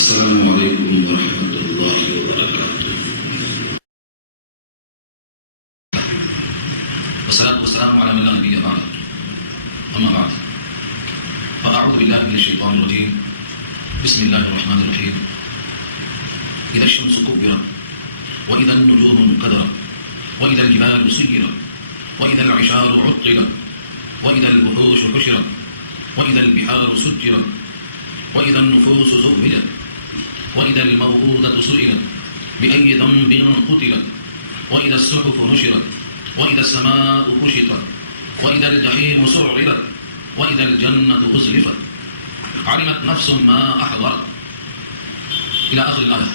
السلام علیکم ورحمۃ اللہ وبرکاتہ. والصلاة والسلام على من لا نبي بعده. أما بعد فأعوذ بالله من الشيطان الرجيم. بسم الله الرحمن الرحيم. إذا الشمس كبرت وإذا النجوم انكدرت وإذا الجبال سيرت وإذا العشار عطلت وإذا الوحوش حشرت وإذا البحار سجرت وإذا النفوس زوجت وإذا الموءودة سئلت بأي ذنب قتلت وإذا الصحف نشرت وإذا السماء كشطت وإذا الجحيم سعرت وإذا الجنة أزلفت علمت نفس ما أحضرت إلى آخر الآية.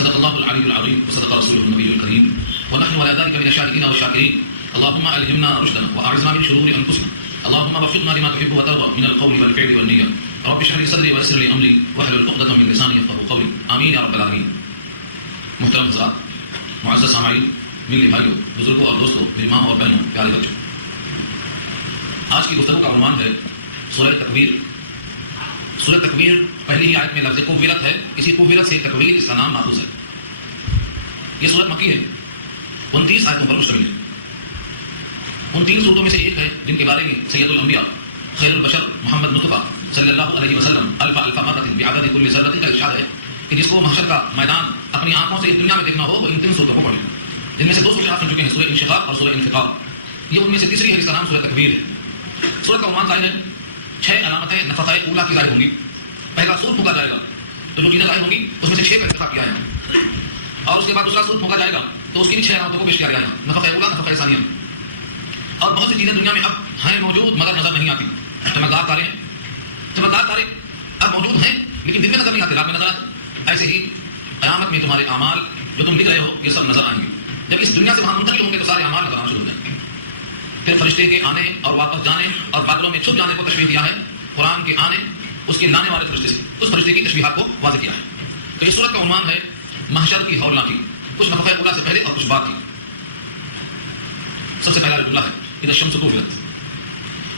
صدق الله العلي العظيم وصدق رسوله النبي الكريم ونحن على ذلك من الشاهدين والشاكرين. اللهم ألهمنا رشدنا وأعذنا من شرور أنفسنا. اللهم وفقنا لما تحب وترضى من القول والفعل والنية. رب اشرح لي صدري ويسر لي أمري واحلل عقدة من لساني يفقهوا قولي. آمين يا رب العالمين. محترم حضرات، معزز سامعین، میرے بھائیوں، بزرگوں اور دوستوں، میری ماں اور بہنوں، پیارے بچوں، آج کی گفتگو کا عنوان ہے سورہ تکویر. سورہ تکویر پہلی ہی آیت میں لفظ کوورت ہے. اسی کوورت سے تکویر اس کا نام ماخوذ ہے. یہ سورت مکی ہے، 29 آیتوں پر مشتمل ہے. ان 3 سورتوں میں سے ایک ہے جن کے بارے میں سید الانبیاء خیر البشر محمد مصطفیٰ صلی اللہ علیہ وسلم الف الف مرۃ بعدد کل ذرۃ کا ارشاد ہے کہ جس کو محشر کا میدان اپنی آنکھوں سے اس دنیا میں دیکھنا ہو وہ ان 3 سورتوں کو پڑھیں. جن میں سے 2 سورتیں آپ سن چکے ہیں، سورہ انشقاق اور سورہ انفطار. یہ ان میں سے تیسری ہے جس کا نام سورہ تکویر ہے. سورت کا عنوان ظاہر ہے. 6 علامتیں نفخہ اولیٰ کی ظاہر ہوں گی. پہلا سور پھونکا جائے گا تو جو چیزیں ظاہر ہوں گی اس میں سے 6 کا انتخاب کیا ہے، اور اس کے بعد دوسرا سور پھونکا جائے گا تو اس کی بھی 6 علامتوں کو پیش کیا گیا ہے. نفخہ اولیٰ، نفخہ ثانیہ. اور بہت سی چیزیں دنیا میں اب ہیں موجود مگر نظر نہیں آتی. چمکدار تارے اب موجود ہیں لیکن دن میں نظر نہیں آتے، رات میں نظر آتے. ایسے ہی قیامت میں تمہارے اعمال جو تم لکھ رہے ہو یہ سب نظر آئیں گے. جب اس دنیا سے وہاں منتقل ہوں گے تو سارے اعمال نظر آنا شروع ہو جائیں گے. پھر فرشتے کے آنے اور واپس جانے اور بادلوں میں چھپ جانے کو تشبیہ دیا ہے. قرآن کے آنے اس کے لانے والے فرشتے سے اس فرشتے کی تشبیہات کو واضح کیا ہے. تو یہ سورت کا عنوان ہے محشر کی ہولناکی. کچھ نفخہ اولیٰ سے پہلے اور کچھ بعد کی. سب سے پہلا جملہ ہے اذا الشمس کوورت.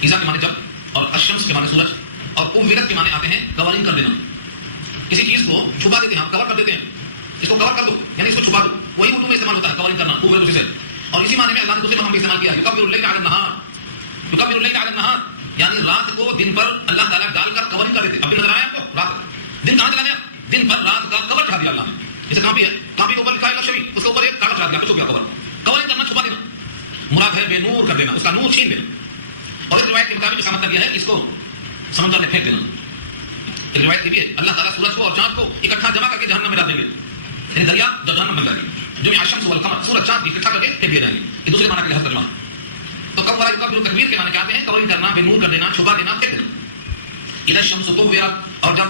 اذا کے معنی جب اور الشمس کے معنی سورج اور کوورت کے معنی آتے ہیں کورنگ کر دینا. کسی چیز کو چھپا دیتے ہیں، کور کر دیتے ہیں. اس کو کور کر دو یعنی اس کو چھپا دو. وہی اردو میں استعمال ہوتا ہے کورنگ کرنا، کوورت اسی سے. اور اسی معنی میں اللہ نے دوسرے مقام بھی استعمال کیا ہے یکبر اللیل علی النہار. یکبر اللیل علی النہار یعنی رات کو دن پر اللہ تعالیٰ ڈال کر کورنگ کر دیتے. اب بھی نظر آیا آپ کو رات دن کہاں چلا گیا؟ دن پر رات کا کور چڑھا دیا اللہ نے. جیسے کاپی ہے، کاپی کے اوپر لکھا ہے شبی، اس کے اوپر ایک کاغذ چڑھا دیا، چھپ گیا کور. کورنگ کرنا، چھپا دینا مراد ہے بے نور کر دینا، اس کا نور چھین دینا. اور ایک روایت کے مطابق اس کا مطلب یہ ہے اس کو سمندر میں پھینک دینا. ایک روایت یہ بھی ہے اللہ تعالیٰ سورج کو اور چاند کو اکٹھا جمع کر کے جہنم میں ڈال دیں گے. یعنی دریا جو جہنم بن جائے گی، جو الشمس والقمر سورج چاند اکٹھا کر کے پھینک دیے جائیں گے. یہ دوسرے معنی کے لحاظ ترجمہ. تو کب والا یکبر تکویر کے معنی کیا آتے ہیں؟ کورنگ کرنا، بے نور کر دینا، چھپا دینا، پھینک دینا. اذا الشمس کوورت اور جب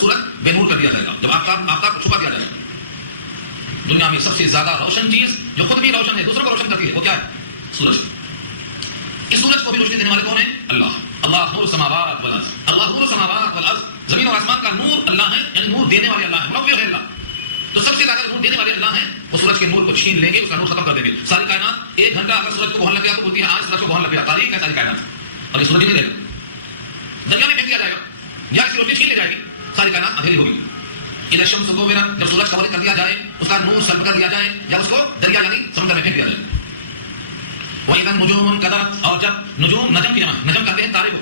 سورج بے نور کر دیا جائے گا، جب آفتاب کو چھپا دیا جائے گا. دنیا میں سب سے زیادہ روشن چیز جو خود بھی روشن ہے دوسروں کو روشن کرتی ہے وہ کیا ہے؟ سورج. اس سورج کو بھی روشنی دینے والے کون ہیں؟ اللہ. اللہ نور السماوات والارض. اللہ نور السماوات والارض. زمین اور آسمان کا نور اللہ ہے، یعنی نور دینے والے اللہ ہے، منور ہے اللہ. تو سب سے زیادہ نور دینے والے اللہ ہیں. وہ سورج کے نور کو چھین لیں گے، اس کا نور ختم کر دیں گے. ساری کائنات 1 گھنٹہ اگر سورج کو گہن لگ گیا تو بولتی ہے آج سورج کو گہن لگ گیا. تاریخ ہے ساری کائنات. اور یہ سورج ہی نہیں رہے گا، دریا میں پھینک دیا جائے گا یا اس کی روشنی چھین لی جائے گی، ساری کائنات اندھیری ہوگی. اذا الشمس کوورت جب سورج کور کر دیا جائے، اس کا نور سلب کر دیا جائے یا اس کو دریا یعنی سمندر میں پھینک دیا جائے. وَإِذَا النُّجُومُ انْكَدَرَتْ اور جب نجوم، نجم کی جمع، نجم کہتے ہیں تارے کو.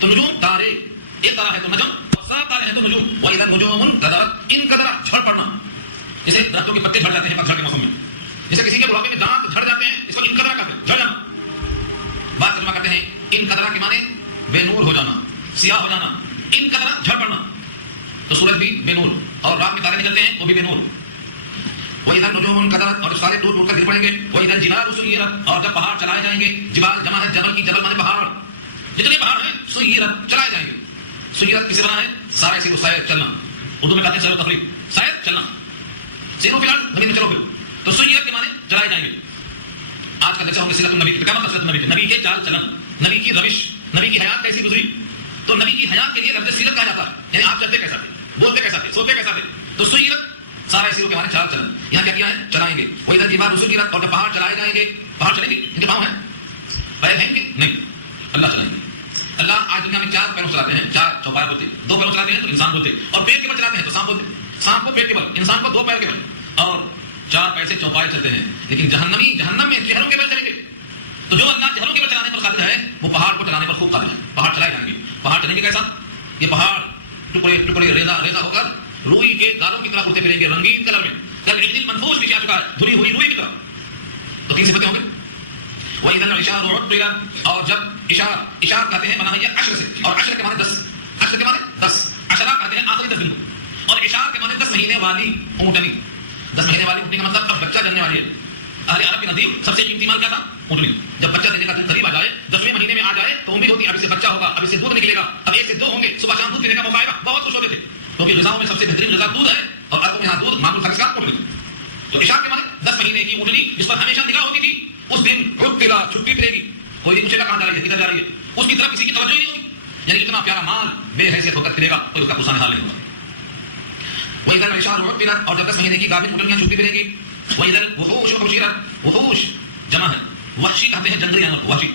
تو نجوم تارے ایک طرح ہے تو نجم، اور 7 تارے ہیں تو نجوم. وَإِذَا النُّجُومُ انْكَدَرَتْ انْكَدَرَ جھڑ پڑنا. جیسے درختوں کے پتے جھڑ جاتے ہیں پتجھڑ کے موسم میں، جیسے کسی کے بڑھاپے میں دانت جھڑ جاتے ہیں، اس کو انقدرا کہتے ہیں، جھڑ جانا. بعض ترجمہ کرتے ہیں انقدرا کے معنی بے نور ہو جانا، سیاہ ہو جانا. انقدرا جھڑ پڑنا. تو سورج بھی بے نور اور رات میں تارے نکلتے ہیں وہ بھی بے نور. وَإِذَا النُّجُومُ انْكَدَرَتْ اور سارے ٹوٹ ٹوٹ کر گر پڑیں گے. وَإِذَا الْجِبَالُ سُيِّرَتْ اور جب پہاڑ چلائے جائیں گے. جبال جمع ہے جبل کی، جبل مانے پہاڑ. جتنے پہاڑ ہیں سُيِّرَتْ چلائے جائیں گے. سُيِّرَتْ کسے بنا ہے؟ سارے سے سیر چلنا. اردو میں کہتے ہیں سیر و تفریح، سیر چلنا. سیرو فی الحال زمین میں چلو گے تو سُيِّرَتْ کے معنی چلائے جائیں گے. آج کل جیسے ہوں گے سیرت النبی کی. کیا مطلب سیرت النبی کی؟ نبی کے چال چلن، نبی کی روش، نبی کی حیات کیسی گزری. تو نبی کی حیات کے لیے لفظ سیرت کہا جاتا ہے. یعنی آپ چلتے کیسا تھے، بولتے کیسا تھے، سوتے کیسا تھے. تو سُيِّرَتْ سارے سیروں کے معنی چال چلن. یہاں کیا کیا ہے؟ چلائیں گے. وَإِذَا الْجِبَالُ سُيِّرَتْ اور جب پہاڑ چلائے جائیں گے. پہاڑ چلیں گے، ان کے پاؤں ہیں، پیر ہیں کہ نہیں؟ اللہ چلائیں گے. اللہ آج دنیا میں 4 پیروں چلاتے ہیں، 4 چوپایا بولتے ہیں، 2 پیروں چلاتے ہیں تو انسان بولتے، اور پیٹ کے بل چلاتے ہیں تو سانپ بولتے، سانپ کو پیٹ کے بل، انسان کو 2 پیر کے بل، اور 4 پیر سے چوپائے چلتے ہیں. لیکن جہنم میں چہروں کے بل چلیں گے. تو جو اللہ چہروں کے بل چلانے پر قادر ہے وہ پہاڑ کو چلانے پر خوب قادر ہے. پہاڑ چلائے جائیں گے. پہاڑ چلیں گے کیسا؟ یہ پہاڑ ٹکڑے ٹکڑے ریزہ ہو کر روئی کے گالوں کی طرح اڑتے پھریں گے، رنگین کلر میں. کل عجل منفوش بھی آ چکا ہے، دھلی ہوئی روئی کی طرح. تو 3 صفتیں ہوں گے. وَإِذَا الْعِشَارُ عُطِّلَتْ، اور جب اشار کہتے ہیں بنا ہے عشر سے، اور عشر کے معنی 10، عشر کے معنی 10، عشرہ کہتے ہیں آخری 10 دن کو، اور اشار کے معنی 10 مہینے والی اونٹنی. 10 مہینے والی اونٹنی کا مطلب اب بچہ جننے والی ہے. اہل عرب کے نزدیک سب سے قیمتی مال کیا تھا؟ اونٹنی. جب بچہ دینے کا دن قریب آ جائے، 10ویں مہینے میں آ جائے تو امید ہوتی اب سے بچہ ہوگا، اب سے دودھ نکلے گا، اب 1 سے 2 ہوں گے، صبح شام دودھ پینے کا موقع آئے گا. بہت خوش ہوتے تھے کیونکہ غذاؤں میں سب سے بہترین غذا دودھ ہے، اور عربوں میں یہاں دودھ معمول تھا کس کا؟ اونٹنی. تو اشار کے معنی 10 مہینے کی اونٹنی جس پر ہمیشہ نگاہ ہوتی تھی، اس دن عطلا چھٹی پڑے گی. کوئی نہیں پوچھے گا کہاں جا رہی ہے، کدھر جا رہی ہے، اس کی طرف کسی کی توجہ ہی نہیں ہوگی. یعنی اتنا پیارا مال بے حیثیت ہو کر پھرے گا، کوئی اس کا پوسا نحال نہیں ہوگا. وَإِذَا الْعِشَارُ عُطِّلَتْ، اور جب 10 مہینے کی گاویں اونٹنیاں چھٹی پڑیں گی. وَإِذَا الْوُحُوشُ حُشِرَتْ، وحوش جمع ہے، وحشی کہتے ہیں جنگلی جانور. وحشی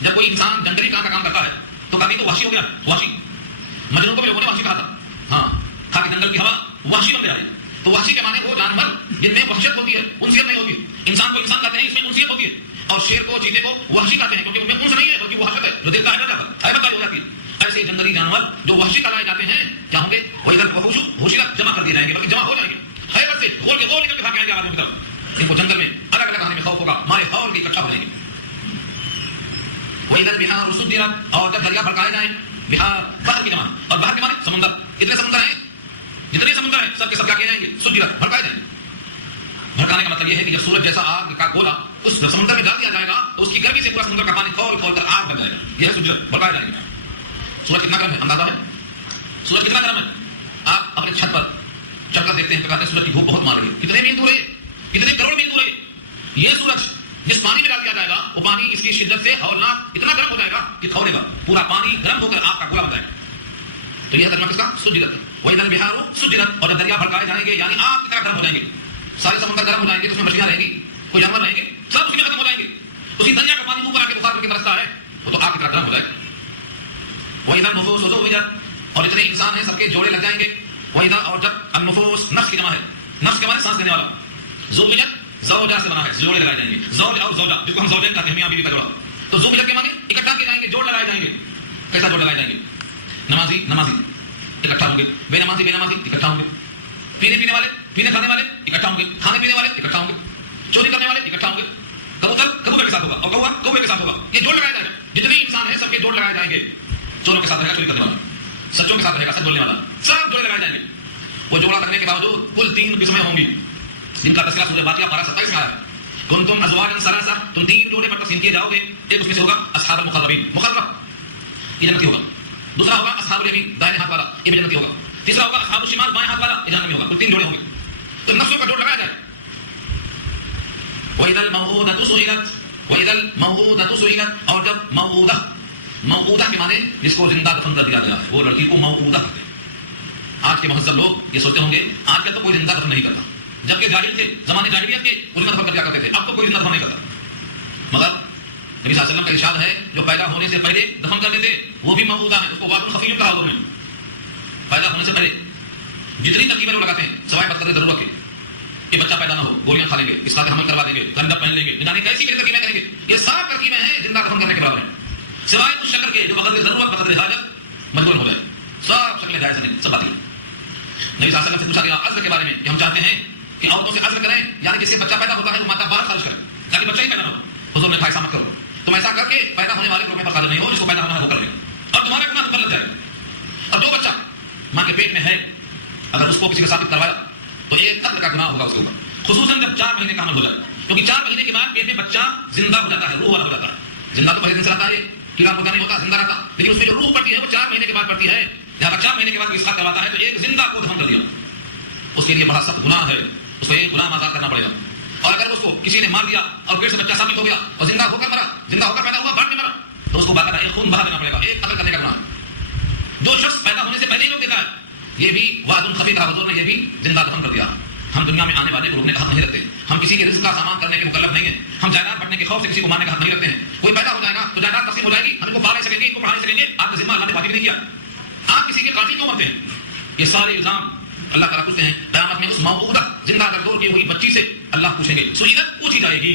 جب کوئی انسان جنگلی کام کا کام کرتا ہے تو کبھی تو وحشی ہو گیا. وحشی مجنون کو بھی لوگوں نے وحشی کہا تھا. ہاں، کھا کے جنگل کی ہوا وحشی بن گیا ہے. تو وحشی کے معنی وہ جانور جن میں وحشت ہوتی ہے، انسیت نہیں ہوتی ہے. انسان کو انسان کہتے ہیں، اس میں انسیت ہوتی ہے. اور شیر کو چیتے کو وحشی کہتے ہیں کیونکہ ان میں انس نہیں ہے بلکہ وحشت ہے، جو دل کا حیرت جاتا ہے، حیرت ہو جاتی ہے. ایسے جنگلی جانور جو وحشی کہلائے جاتے ہیں کیا ہوں گے؟ وَإِذَا الْوُحُوشُ حُشِرَتْ، جمع کر دیے جائیں گے، بلکہ جمع ہو جائیں گے. حیرت سے گول کے گول نکل کے بھاگ جائیں گے آدمیوں کی طرف. ان کو جنگل میں الگ الگ آنے میں خوف ہوگا، مارے ہال کے اکٹھا ہو جائیں گے. وَإِذَا الْبِحَارُ سُجِّرَتْ، اور جب دریا بھڑکائے جائیں. بہار بحر کی جمع، اور بحر کے معنی سمندر. کتنے سمندر ہیں؟ جتنے سمندر ہیں سب کے سب کیا کیے جائیں گے؟ سجرت، بھڑکائے جائیں گے. بھڑکانے کا مطلب یہ ہے کہ جب سورج جیسا آگ کا گولا اس سمندر میں ڈال دیا جائے گا تو اس کی گرمی سے پورا سمندر کا پانی کھول کھول کر آگ بن جائے گا. یہ ہے سجرت، بھڑکائے جائیں گے. سورج کتنا گرم ہے اندازہ ہے؟ سورج کتنا گرم ہے؟ آپ اپنے چھت پر چڑھ کر دیکھتے ہیں تو کہتے ہیں سورج کی دھوپ بہت مار رہی ہے. کتنے میل دور ہے؟ کتنے کروڑ میل دور ہے؟ یہ سورج جس پانی میں ڈال دیا جائے گا وہ پانی اس کی شدت سے ہولناک اتنا گرم ہو جائے گا کہ کھولے گا، پورا پانی گرم ہو کر آگ کا گولا بن جائے گا. تو یہ ترجمہ کس کا؟ سجرت. وَإِذَا الْبِحَارُ سُجِّرَتْ، اور جب دریا بھڑکائے جائیں گے یعنی آگ کی طرح گرم ہو جائیں گے. سارے سمندر گرم ہو جائیں گے تو اس میں مچھلیاں رہیں گی، کوئی جانور رہیں گے، سب اس میں ختم ہو جائیں گے. اسی دریا کا پانی منہ پر آ کے بخار کر کے برستا ہے وہ تو آگ کی طرح گرم ہو جائے گا. وَإِذَا النُّفُوسُ زُوِّجَتْ، اور جتنے انسان ہیں سب کے جوڑے لگ جائیں گے. وَإِذَا، اور جب النفوس نفس کی جمع ہے، نفس کے معنی سانس لینے والا. زُوِّجَتْ زوجہ سے بنا ہے، جوڑے لگائے جائیں گے. زوج اور زوجہ جس کو ہم زوجین کہتے ہیں، میاں بیوی کا جوڑا. تو زوجہ کے معنی اکٹھا کیے جائیں گے، جوڑ لگائے جائیں گے. کیسا جوڑ لگائے جائیں گے؟ نمازی نمازی اکٹھا ہوں گے، بے نمازی بے نمازی اکٹھا ہوں گے، پینے پینے والے پینے کھانے والے اکٹھا ہوں گے، کھانے پینے والے اکٹھا ہوں گے، چوری کرنے والے اکٹھا ہوں گے. کبوتر کبوتر کے ساتھ ہوگا اور کوا کوے کے ساتھ ہوگا. یہ جوڑ لگایا جائے گا. جتنے انسان ہیں سب کے جوڑ لگائے جائیں گے. چوروں کے ساتھ رہے گا چوری کرنے والا، سچوں کے ساتھ رہے گا سچ بولنے والا، سب جوڑے لگائے جائیں گے. وہ جوڑا لگنے کے باوجود کل 3 قسمیں ہوں گی جن کا تذکرہ سورہ واقعہ 12:27 میں آیا ہے. کنتم ازواجا ثلاثا، تم 3 جوڑے پر تقسیم کیے جاؤ گے. ایک اس میں سے ہوگا اصحاب المقربین، مقرب، یہ جنتی ہوگا. دوسرا ہوگا اصحاب الیمین، دائیں ہاتھ والا، یہ بھی جنتی ہوگا. تیسرا ہوگا اصحاب الشمال، بائیں ہاتھ والا، یہ جہنمی ہوگا. کل 3 جوڑے ہوں گے. تو نفسوں کا جوڑ لگایا جائے. وَإِذَا الْمَوْءُودَةُ سُئِلَتْ، وَإِذَا الْمَوْءُودَةُ سُئِلَتْ، اور جب موعودہ کے معنی جس کو زندہ دفن کر دیا گیا ہے وہ لڑکی کو موعودہ کہتے ہیں. آج کے مہذب لوگ یہ سوچتے ہوں گے آج کل تو کوئی زندہ دفن نہیں کرتا، جبکہ جاہل تھے، زمانے جاہلیت کے زندہ دفن کر دیا کرتے تھے. اب تو کوئی زندہ دفن نہیں کرتا. مگر نبی صلی اللہ علیہ وسلم کا ارشاد ہے جو پیدا ہونے سے پہلے دفن کرتے تھے وہ بھی موعودہ ہے. اس کو وعد خفی کہا حضور نے. پیدا ہونے سے پہلے جتنی ترکیبیں لوگ لگاتے ہیں سوائے بقدر ضرورت کے کہ بچہ پیدا نہ ہو، گولیاں کھا لیں گے، اس کا حمل کروا دیں گے، گنڈا پہن لیں گے، جنانی کیسی کیسی ترکیبیں کریں گے. یہ سب ترکیبیں ہیں زندہ دفن کرنے کے برابر ہیں، سوائے اس شکل کے جو بقدر ضرورت بقدر حاجت مجبور ہو جائے. سب شکلیں جائز نہیں، سب باطل. نبی صلی اللہ علیہ وسلم سے پوچھا گیا عزل کے بارے میں کہ ہم چاہتے ہیں کہ عورتوں سے عزل کریں، یعنی جس سے بچہ پیدا ہوتا ہے وہ مادہ باہر خارج کرے تاکہ بچہ ہی پیدا نہ ہو. حضور نے کہا ایسا مت کرو، تم ایسا کر کے پیدا ہونے والے گروہ میں قادر نہیں ہو، جس کو پیدا ہونا ہے وہ کر لیں اور تمہارا گناہ تم پر لگ جائے گا. اور جو بچہ ماں کے پیٹ میں ہے اگر اس کو کسی نے ثابت کروایا تو ایک قتل کا گناہ ہوگا اس کے اوپر، خصوصاً جب 4 مہینے کا عمل ہو جائے. کیونکہ 4 مہینے کے بعد پیٹ میں بچہ زندہ ہو جاتا ہے، روح والا ہو جاتا ہے. زندہ تو پہلے دن سے رہتا ہے، کیڑا پودا نہیں ہوتا، زندہ رہتا، لیکن اس میں جو روح پڑتی ہے وہ 4 مہینے کے بعد پڑتی ہے. جہاں 4 مہینے کے بعد اس کا کرواتا ہے تو ایک زندہ کو دفن کر دیا. اس کے لیے بڑا سخت گناہ ہے، اس کو ایک غلام آزاد کرنا پڑے گا. اور اگر اس کو کسی نے مار دیا اور پیٹ سے بچہ ثابت ہو گیا اور زندہ ہو کر مرا، زندہ ہو کر پیدا ہوا بعد میں مرا، تو اس کو باقاعدہ ایک خون بہا دینا پڑے گا، ایک قتل کرنے کا گناہ. جو شخص پیدا ہونے سے پہلے ہی لوگ دیتا ہے یہ بھی وعد خفی کا حضور نے یہ بھی زندہ دفن کر دیا. ہم دنیا میں آنے والے کو روکنے کا حق نہیں رکھتے. ہم کسی کے رزق کا سامان کرنے کے مکلف نہیں ہیں. ہم جائیداد بٹنے کے خوف سے کسی کو مارنے کا حق نہیں رکھتے ہیں. کوئی پیدا ہو جائے گا تو جائیداد تقسیم ہو جائے گی, ہم ان کو پا نہیں سکیں گے, ان کو پڑھا نہیں سکیں گے. آپ کا ذمہ اللہ نے واجب نہیں کیا. آپ کسی کے قاتل کیوں مرتے ہیں؟ یہ سارے الزام اللہ تعالیٰ پوچھتے ہیں قیامت میں اس موعودہ زندہ گردور کی ہوئی بچی سے اللہ پوچھیں گے, سئلت پوچھی جائے گی.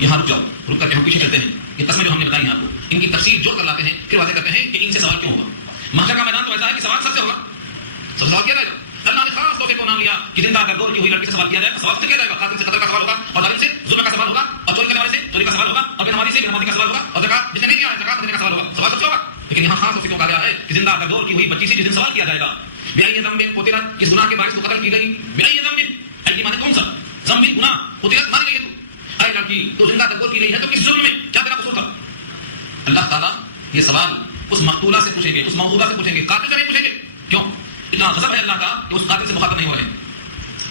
یہاں رک جاؤ, رک کر کے ہم پیچھے چلتے ہیں. یہ قسمیں جو ہم نے بتائی ہیں آپ کو, ان کی تفصیل جوڑ کر لاتے ہیں, پھر واضح کرتے ہیں کہ ان سے سوال کیوں ہوگا. محشر کا میدان تو ایسا ہے کہ سوال سب سے ہوگا, سب سوال کیا جائے گا. اللہ نے خاص طور پہ نام لیا کہ زندہ گردور کی ہوئی لڑکی سے سوال کیا جائے گا. سوال سے کیا جائے گا, قاتل سے قتل کا سوال ہوگا, اور ظالم سے ظلم کا سوال ہوگا, اور چوری کرنے والے سے چوری کا سوال ہوگا, اور بے نمازی سے بے نمازی کا سوال ہوگا, اور زکات جس نے نہیں دیا ہے زکات دینے کا سوال ہوگا. سوال سب سے ہوگا. لیکن یہاں خاص طور سے کیوں کہا گیا ہے کہ زندہ گردور کی ہوئی بچی سے جس دن سوال کیا جائے گا, بأي ذنب قتلت, کس گناہ کے باعث تو قتل کی گئی. بأي ذنب, ای مانے کون سا ذنب, گناہ, قتلت ماری گئی تو اے لڑکی تو زندہ گردور کی گئی ہے تو کس ظلم میں, کیا تیرا قصور تھا. اللہ تعالیٰ یہ سوال اس مقتولہ سے پوچھیں گے, اس موعودہ سے پوچھیں گے, قاتل سے نہیں پوچھیں گے. کیوں؟ اتنا غضب ہے اللہ کا کہ اس قاتل سے مخاطب نہیں ہو رہے ہیں.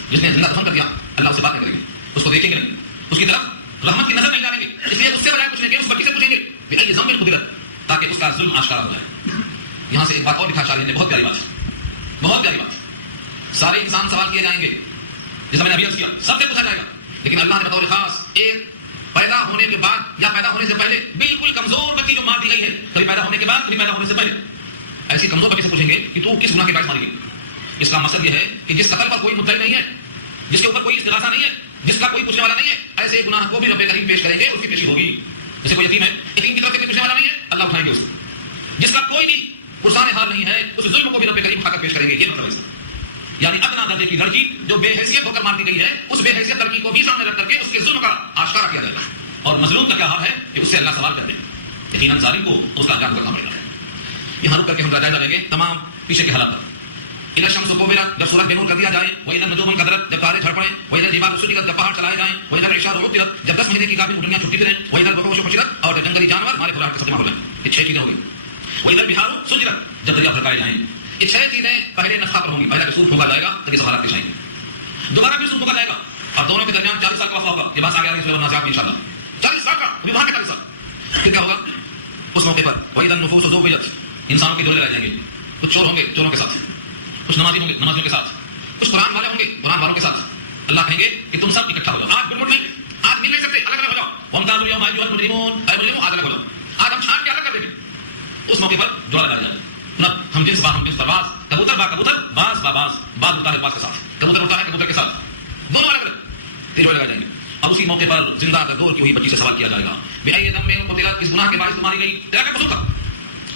جس نے زندہ دفن کر دیا اللہ اسے بات نہیں کریں گے, اس کو دیکھیں گے نہیں, اس کی طرف رحمت کی نظر نہیں ڈالیں گے. اس لیے اس سے بجائے پوچھیں گے, اس بچی سے پوچھیں گے بأي ذنب قتلت, تاکہ اس کا ظلم آشکارا ہو جائے. یہاں سے ایک بات اور لکھا شاعر نے, بہت پیاری بات ہے, بہت پیاری بات. سارے انسان سوال کیے جائیں گے, جیسا میں نے ابھی عرض کیا, سب سے پوچھا جائے گا. لیکن اللہ نے بطور خاص ایک پیدا ہونے کے بعد یا پیدا ہونے سے پہلے بالکل کمزور بچی جو مار دی گئی ہے, کبھی پیدا ہونے کے بعد کبھی پیدا ہونے سے پہلے, ایسی کمزور بچی سے پوچھیں گے کہ تو کس گناہ کے باعث ماری گئی. اس کا مقصد یہ ہے کہ جس قتل پر کوئی مدعی نہیں ہے, جس کے اوپر کوئی استغاثہ نہیں ہے, جس کا کوئی پوچھنے والا نہیں ہے, ایسے گناہ کو بھی رب کریم پیش کریں گے, اس کی پیشی ہوگی. جیسے کوئی یتیم ہے, یتیم کی طرف سے کوئی پوچھنے والا نہیں ہے, اللہ اٹھائیں گے اس کو. جس کا کوئی بھی پرسان حال نہیں ہے, اس ظلم کو بھی رب کریم اٹھا کر پیش کریں گے. یہ مطلب ہے اس کا. یعنی ادنا درجے کی لڑکی جو بے حیثیت ہو کر مار دی گئی ہے, اس بے حیثیت لڑکی کو بھی سامنے رکھ کر کے اس کے ظلم کا آشکارا کیا جائے گا. اور مظلوم کا کیا حال ہے کہ اس سے اللہ سوال کرتے ہیں. یقیناً ظالم کو اس کا انجام کرنا پڑے گا. یہاں رک کر کے ہم جائزہ لیں گے تمام پیچھے کے حالات پر. اذا الشمس كورت, جب سورج بے نور کر دیا جائے, واذا النجوم انكدرت, جب تارے جھڑ پڑیں, واذا الجبال سجرت, جب پہاڑ چلائے جائیں, واذا العشار عطلت, جب 10 مہینے کی گاویں اٹھیاں چھٹی پھریں, واذا الوحوش حشرت, اور جب جنگلی جانور مارے کھلاڑ کے صدمہ ہو جائیں. یہ 6 چیزیں ہو گئی. واذا البحار سجرت, جب دریا پھٹکائے جائیں. یہ 6 چیزیں پہلے نسخہ پر ہوں گی. پہلا کہ سور پھونکا جائے گا تو یہ سوالات پیش آئیں گے. دوبارہ پھر سور پھونکا جائے گا, اور دونوں کے درمیان 40 سال کا وقفہ ہوگا. یہ بات آگے آ رہی ہے سورہ النازعات میں انشاءاللہ. 40 سال کا, ابھی وہاں کے 40 سال. پھر کیا ہوگا اس موقع پر, واذا النفوس زوجت, انسانوں کے جوڑے لگائے جائیں گے. کچھ چور ہوں گے چوروں کے ساتھ, کچھ نمازی ہوں گے نمازیوں کے ساتھ, کچھ قرآن والے ہوں گے قرآن والوں کے ساتھ. اللہ کہیں گے کہ تم سب اکٹھا ہو جاؤ. آج گڑ نہیں, آج مل نہیں سکتے, الگ الگ ہو جاؤ. وامتازوا اليوم ايها المجرمون, اے مجرموں آج الگ ہو جاؤ. آج ہم چھانٹ کے الگ کر دیں گے. اس موقع پر جوڑا لگایا جائے. ہم جنس با ہم جنس پرواز, کبوتر با کبوتر, باز با باز, باز اڑتا ہے باز کے ساتھ, کبوتر اڑتا ہے کبوتر کے ساتھ, دونوں الگ الگ جوڑے لگائے جائیں گے. اور اسی موقع پر زندہ گردور کی ہوئی بچی سے سوال کیا جائے گا, بأي ذنب قتلت, کس گناہ کے باعث تمہاری گئی, تیرا کیا قصور تھا.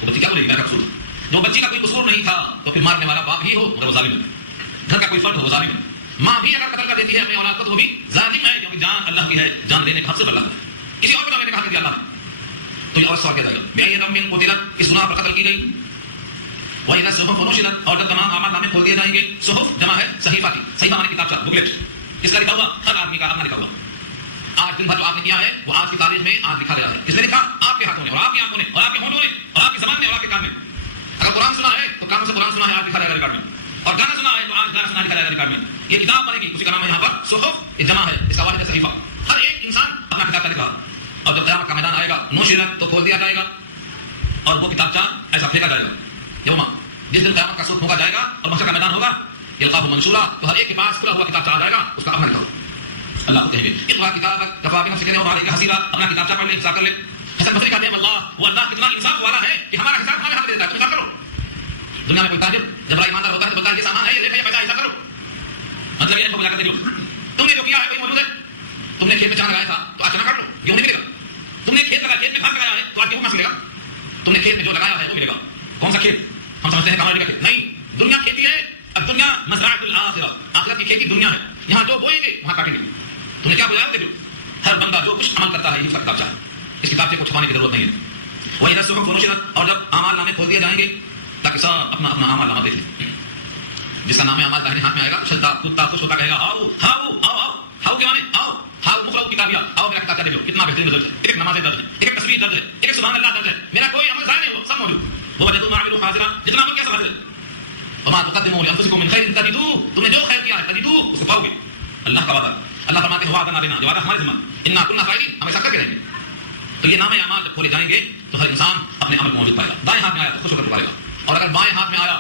وہ بچی کیا بولے گی, میرا قصور تھا. جو بچی کا کوئی قصور نہیں تھا تو پھر مارنے والا باپ ہی ہو مگر وہ ظالم ہے. گھر کا کوئی فرد ہو وہ ظالم ہے. ماں بھی اگر قتل کر دیتی ہے اپنے اولاد کو تو وہ بھی ظالم ہے, کیونکہ جان اللہ کی ہے, جان دینے کا حق صرف اللہ ہے, کسی اور کو نہ لینے کا حق دیا اللہ نے. تو یہ اور سوال کیا جائے گا, بأي ذنب قتلت, کس گناہ پر قتل کی گئی. وإذا الصحف نشرت, اور جب تمام اعمال نامے کھول دیے جائیں گے. صحف جمع ہے صحیفہ کی, صحیفہ مانے کتابچہ, بکلیٹ. کس کا لکھا ہوا, ہر آدمی کا اپنا لکھا ہوا. آج دن بھر جو آپ نے کیا ہے وہ آج کی تاریخ میں آج لکھا گیا ہے. کس نے لکھا, آپ کے ہاتھوں نے, اور آپ کی آنکھوں نے, اور آپ کے ہونٹوں نے, اور آپ کی زبان نے, اور آپ کے کان نے. اگر قرآن سنا ہے تو کانوں سے قرآن سنا ہے آج لکھا جائے گا ریکارڈ میں, اور گانا سنا ہے تو آج گانا سنا لکھا جائے گا ریکارڈ میں. یہ کتاب بنے گی, اسی کا نام ہے یہاں پر صحف, یہ جمع ہے, اس کا واحد ہے صحیفہ. ہر ایک انسان اپنا کتاب کا لکھا, اور جب قیامت کا میدان آئے گا نشرت تو کھول دیا جائے گا, اور وہ کتابچہ ایسا پھینکا جائے گا. یوما, جس دن قیامت کا سوت پھونکا جائے گا اور محشر کا میدان ہوگا, یلقاہ منشورا, تو ہر ایک کے پاس کھلا ہوا کتابچہ آ جائے گا, اس کا اپنا لکھا ہوا. اللہ کو کہیں گے اقرا کتابک کفی بنفسک اليوم علیک حسیبا, اپنا کتابچہ پڑھ لے, حساب کر لے. حسن بصری کہتے ہیں اللہ, وہ اللہ کتنا انصاف والا ہے کہ ہمارا حساب ہمارے ہاتھ میں دیتا ہے, تم حساب کرو. دنیا میں کوئی تاجر جب بڑا ایماندار ہوتا ہے تو بولتا ہے یہ سامان ہے, یہ لے کے پیسہ حساب کرو. مطلب یہ ہے بلا کر دے دو, تم نے جو کیا ہے وہی موجود ہے. تم نے کھیت میں چنا لگایا تھا تو آج چنا کاٹ لو, گیہوں نہیں ملے گا. تم نے کھیت میں گھاس لگایا ہے تو آج گیہوں کہاں سے ملے گا. تم نے کھیت میں جو لگایا ہے وہ ملے گا. کون سا کھیت, ہم سمجھتے ہیں کماڈی کا کھیت نہیں, دنیا کھیتی ہے. اب دنیا مزرعۃ الاخرہ, آخرت کی کھیتی دنیا ہے. یہاں جو بوئیں گے وہاں کاٹیں گے. تم نے کیا بویا وہ دیکھو. ہر بندہ جو کچھ عمل کرتا ہے یہ اس کا کتابچہ ہے, اس کتابچے کو چھپانے کی ضرورت نہیں ہے. وإذا الصحف نشرت, اور جب اعمال نامے کھول دیے جائیں گے تاکہ سب اپنا اپنا اعمال نامہ دیکھ لیں. جس کا نام اعمال داہنے ہاتھ میں آئے گا چلتا کتا خوش ہوتا کہے گا آؤ ہاؤ آؤ آؤ, ہاؤ کے معنی آؤ, ہاؤ مقرؤ کتابیہ, آؤ میرا کتابچہ دیکھو کتنا بہترین رزلٹ ہے. ایک نمازیں درج ہے, ایک تصویر درج ہے, ایک سبحان اللہ درج ہے, میرا کوئی عمل ضائع نہیں ہوا, سب موجود. ووجدوا ما عملوا حاضرا, جتنا عمل کیا سب حاضر ہے. وما تقدموا لانفسکم من خیر تجدوه, تم نے جو خیر کیا ہے تجدوه, اس کو پاؤ گے. اللہ کا وعدہ, اللہ فرماتے ہیں وعدہ نہ دینا, یہ وعدہ ہمارے ذمہ, انا كنا فاعلین, ہم ایسا کر کے رہیں گے. تو یہ نام اعمال جب کھولے جائیں گے تو ہر انسان اپنے عمل کو موجود پائے گا. دائیں ہاتھ میں آیا تو خوش ہو کر پکارے گا, اور اگر بائیں ہاتھ میں آیا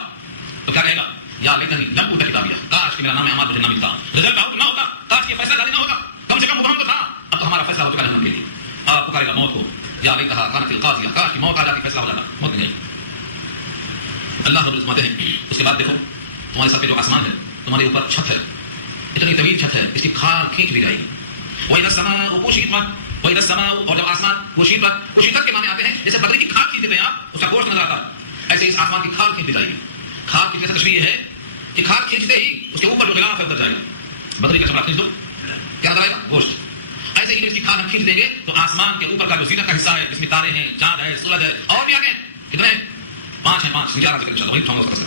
تو کیا کہے گا, یا لیتنی لم اوت کتابیہ، کاش کہ میرا نام اعمال مجھے نہ ملتا، رزلٹ آؤٹ نہ ہوتا، کاش یہ فیصلہ جاری نہ ہوتا، کم سے کم مبہم تو تھا، اب تو ہمارا فیصلہ ہو چکا جہنم کے لیے. آپ پکارے گا موت کو، یا لیتھا کانت القاضیہ، کاش کہ موت آ جاتی، فیصلہ ہو جاتا، موت نہیں آئی. اللہ رب العزت فرماتے ہیں اس کے بعد دیکھو تمہارے ساتھ جو آسمان ہے، تمہارے اوپر چھت ہے، اتنی طویل چھت ہے، اس کی کھال کھینچ دی جائے گی. وَإِذَا السَّمَاءُ كُشِطَتْ وَإِذَا السَّمَاءُ، اور جب آسمان کشیدت کے معنی آتے ہیں جیسے بکری کی کھال کھینچ دیتے ہیں آپ، اس کا گوشت نظر آتا ہے، ایسے اس آسمان کی کھال کھینچ دی جائے گی. کھال کھینچنے سے تشبیہ ہے کہ کھال کھینچتے ہی اس کے اوپر جو غلاف ہے اتر جائے گا. بکری کا چمڑا کھینچ دو، کیا نظر آئے گا؟ گوشت. ایسے ہی اس کی کھال ہم کھینچ دیں گے تو آسمان کے اوپر کا جو زینت کا حصہ ہے، جس میں تارے ہیں، چاند ہے، سورج ہے، اور بھی آگے کتنے ہیں؟ 5 ہیں، 5 11 ذکر انشاءاللہ وہی اٹھاؤں گا.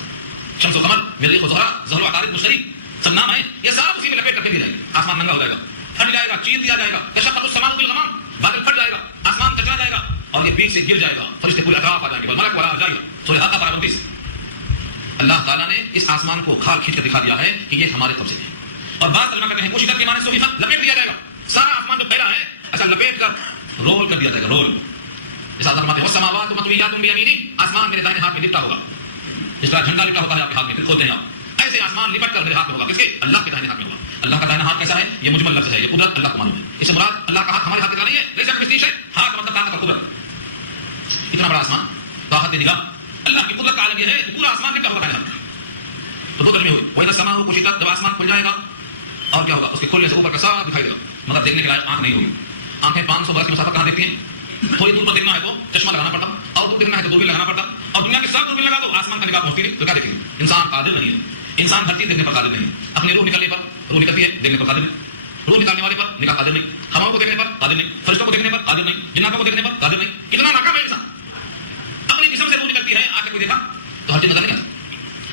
شمس و قمر، مریخ و زہرہ، زحل و عطارد، مشتری، سب نام ہیں، یہ سب اسی میں لپیٹ کر کے جائیں گے. آسمان ننگا ہو جائے گا، پھٹ جائے گا، چیر دیا جائے گا. کشفت السماء بالغمام، بادل پھٹ جائے گا، آسمان کچرا جائے گا اور یہ بیچ سے گر جائے گا. فرشتے پورے اطراف آ جائیں گے، والملک وراء جائے گا. سورہ حق 29. اللہ تعالیٰ نے اس آسمان کو کھال کھینچ کر دکھا دیا ہے کہ یہ ہمارے قبضے میں ہے. اور بعض علماء کہتے ہیں کشیدت کے معنی سویفت، لپیٹ دیا جائے گا. سارا آسمان جو پھیلا ہے ایسا لپیٹ کر رول کر دیا جائے گا، رول. جیسا اللہ فرماتے ہیں والسماوات مطویات بیمینی، آسمان میرے دائیں ہاتھ میں لپٹا ہوگا. اس طرح جھنڈا لپٹا ہوتا ہے آپ کے ہاتھ میں، پھر کھولتے ہیں آپ، ایسے آسمان لپٹ کر میرے ہاتھ میں ہوگا. کس کے؟ اللہ کے دائیں ہاتھ میں ہوگا. اللہ کا دائنا ہاتھ کیسا ہے؟ یہ مجمل لفظ ہے، یہ قدرت اللہ کو معلوم ہے. اس سے مراد اللہ کا ہاتھ ہمارے ہاتھ کا نہیں ہے، لیکن مستیش ہے. ہاتھ کا مطلب طاقت اور قدرت. اتنا بڑا آسمان، طاقت نگاہ، اللہ کی قدرت کا عالم یہ ہے کہ پورا آسمان لپٹا ہوگا دائیں ہاتھ میں. تو دو ترجمے ہوئے. وَإِذَا السَّمَاءُ كُشِطَتْ، جب آسمان کھل جائے گا اور کیا ہوگا؟ اس کے کھلنے سے اوپر کا صاف دکھائی دے گا، مگر دیکھنے کے لائق آنکھ نہیں ہوگی. آنکھیں 500 برس کی مسافت کہاں دیکھتی ہیں؟ تھوڑی دور پر دیکھنا ہے تو چشمہ لگانا پڑتا، اور دور دیکھنا ہے تو دوربین لگانا پڑتا. اور دنیا کے سب دوربین لگا دو، آسمان کا نگاہ پہنچتی نہیں تو کیا دیکھیں گے؟ انسان قادر نہیں ہے. انسان دھرتی دیکھنے پر قادر نہیں ہے. اپنی روح نکلنے پر، روح نکلتی ہے دیکھنے پر قادر نہیں. روح نکالنے والے پر نگاہ قادر نہیں. ہواؤں کو دیکھنے پر قادر نہیں. فرشتوں کو دیکھنے پر قادر نہیں. جناتوں کو دیکھنے پر قادر نہیں. کتنا ناکام ہے انسان. اپنے جسم سے روح نکلتی ہے، آنکھ کوئی دیکھا تو ہر چیز نظر نہیں آتی.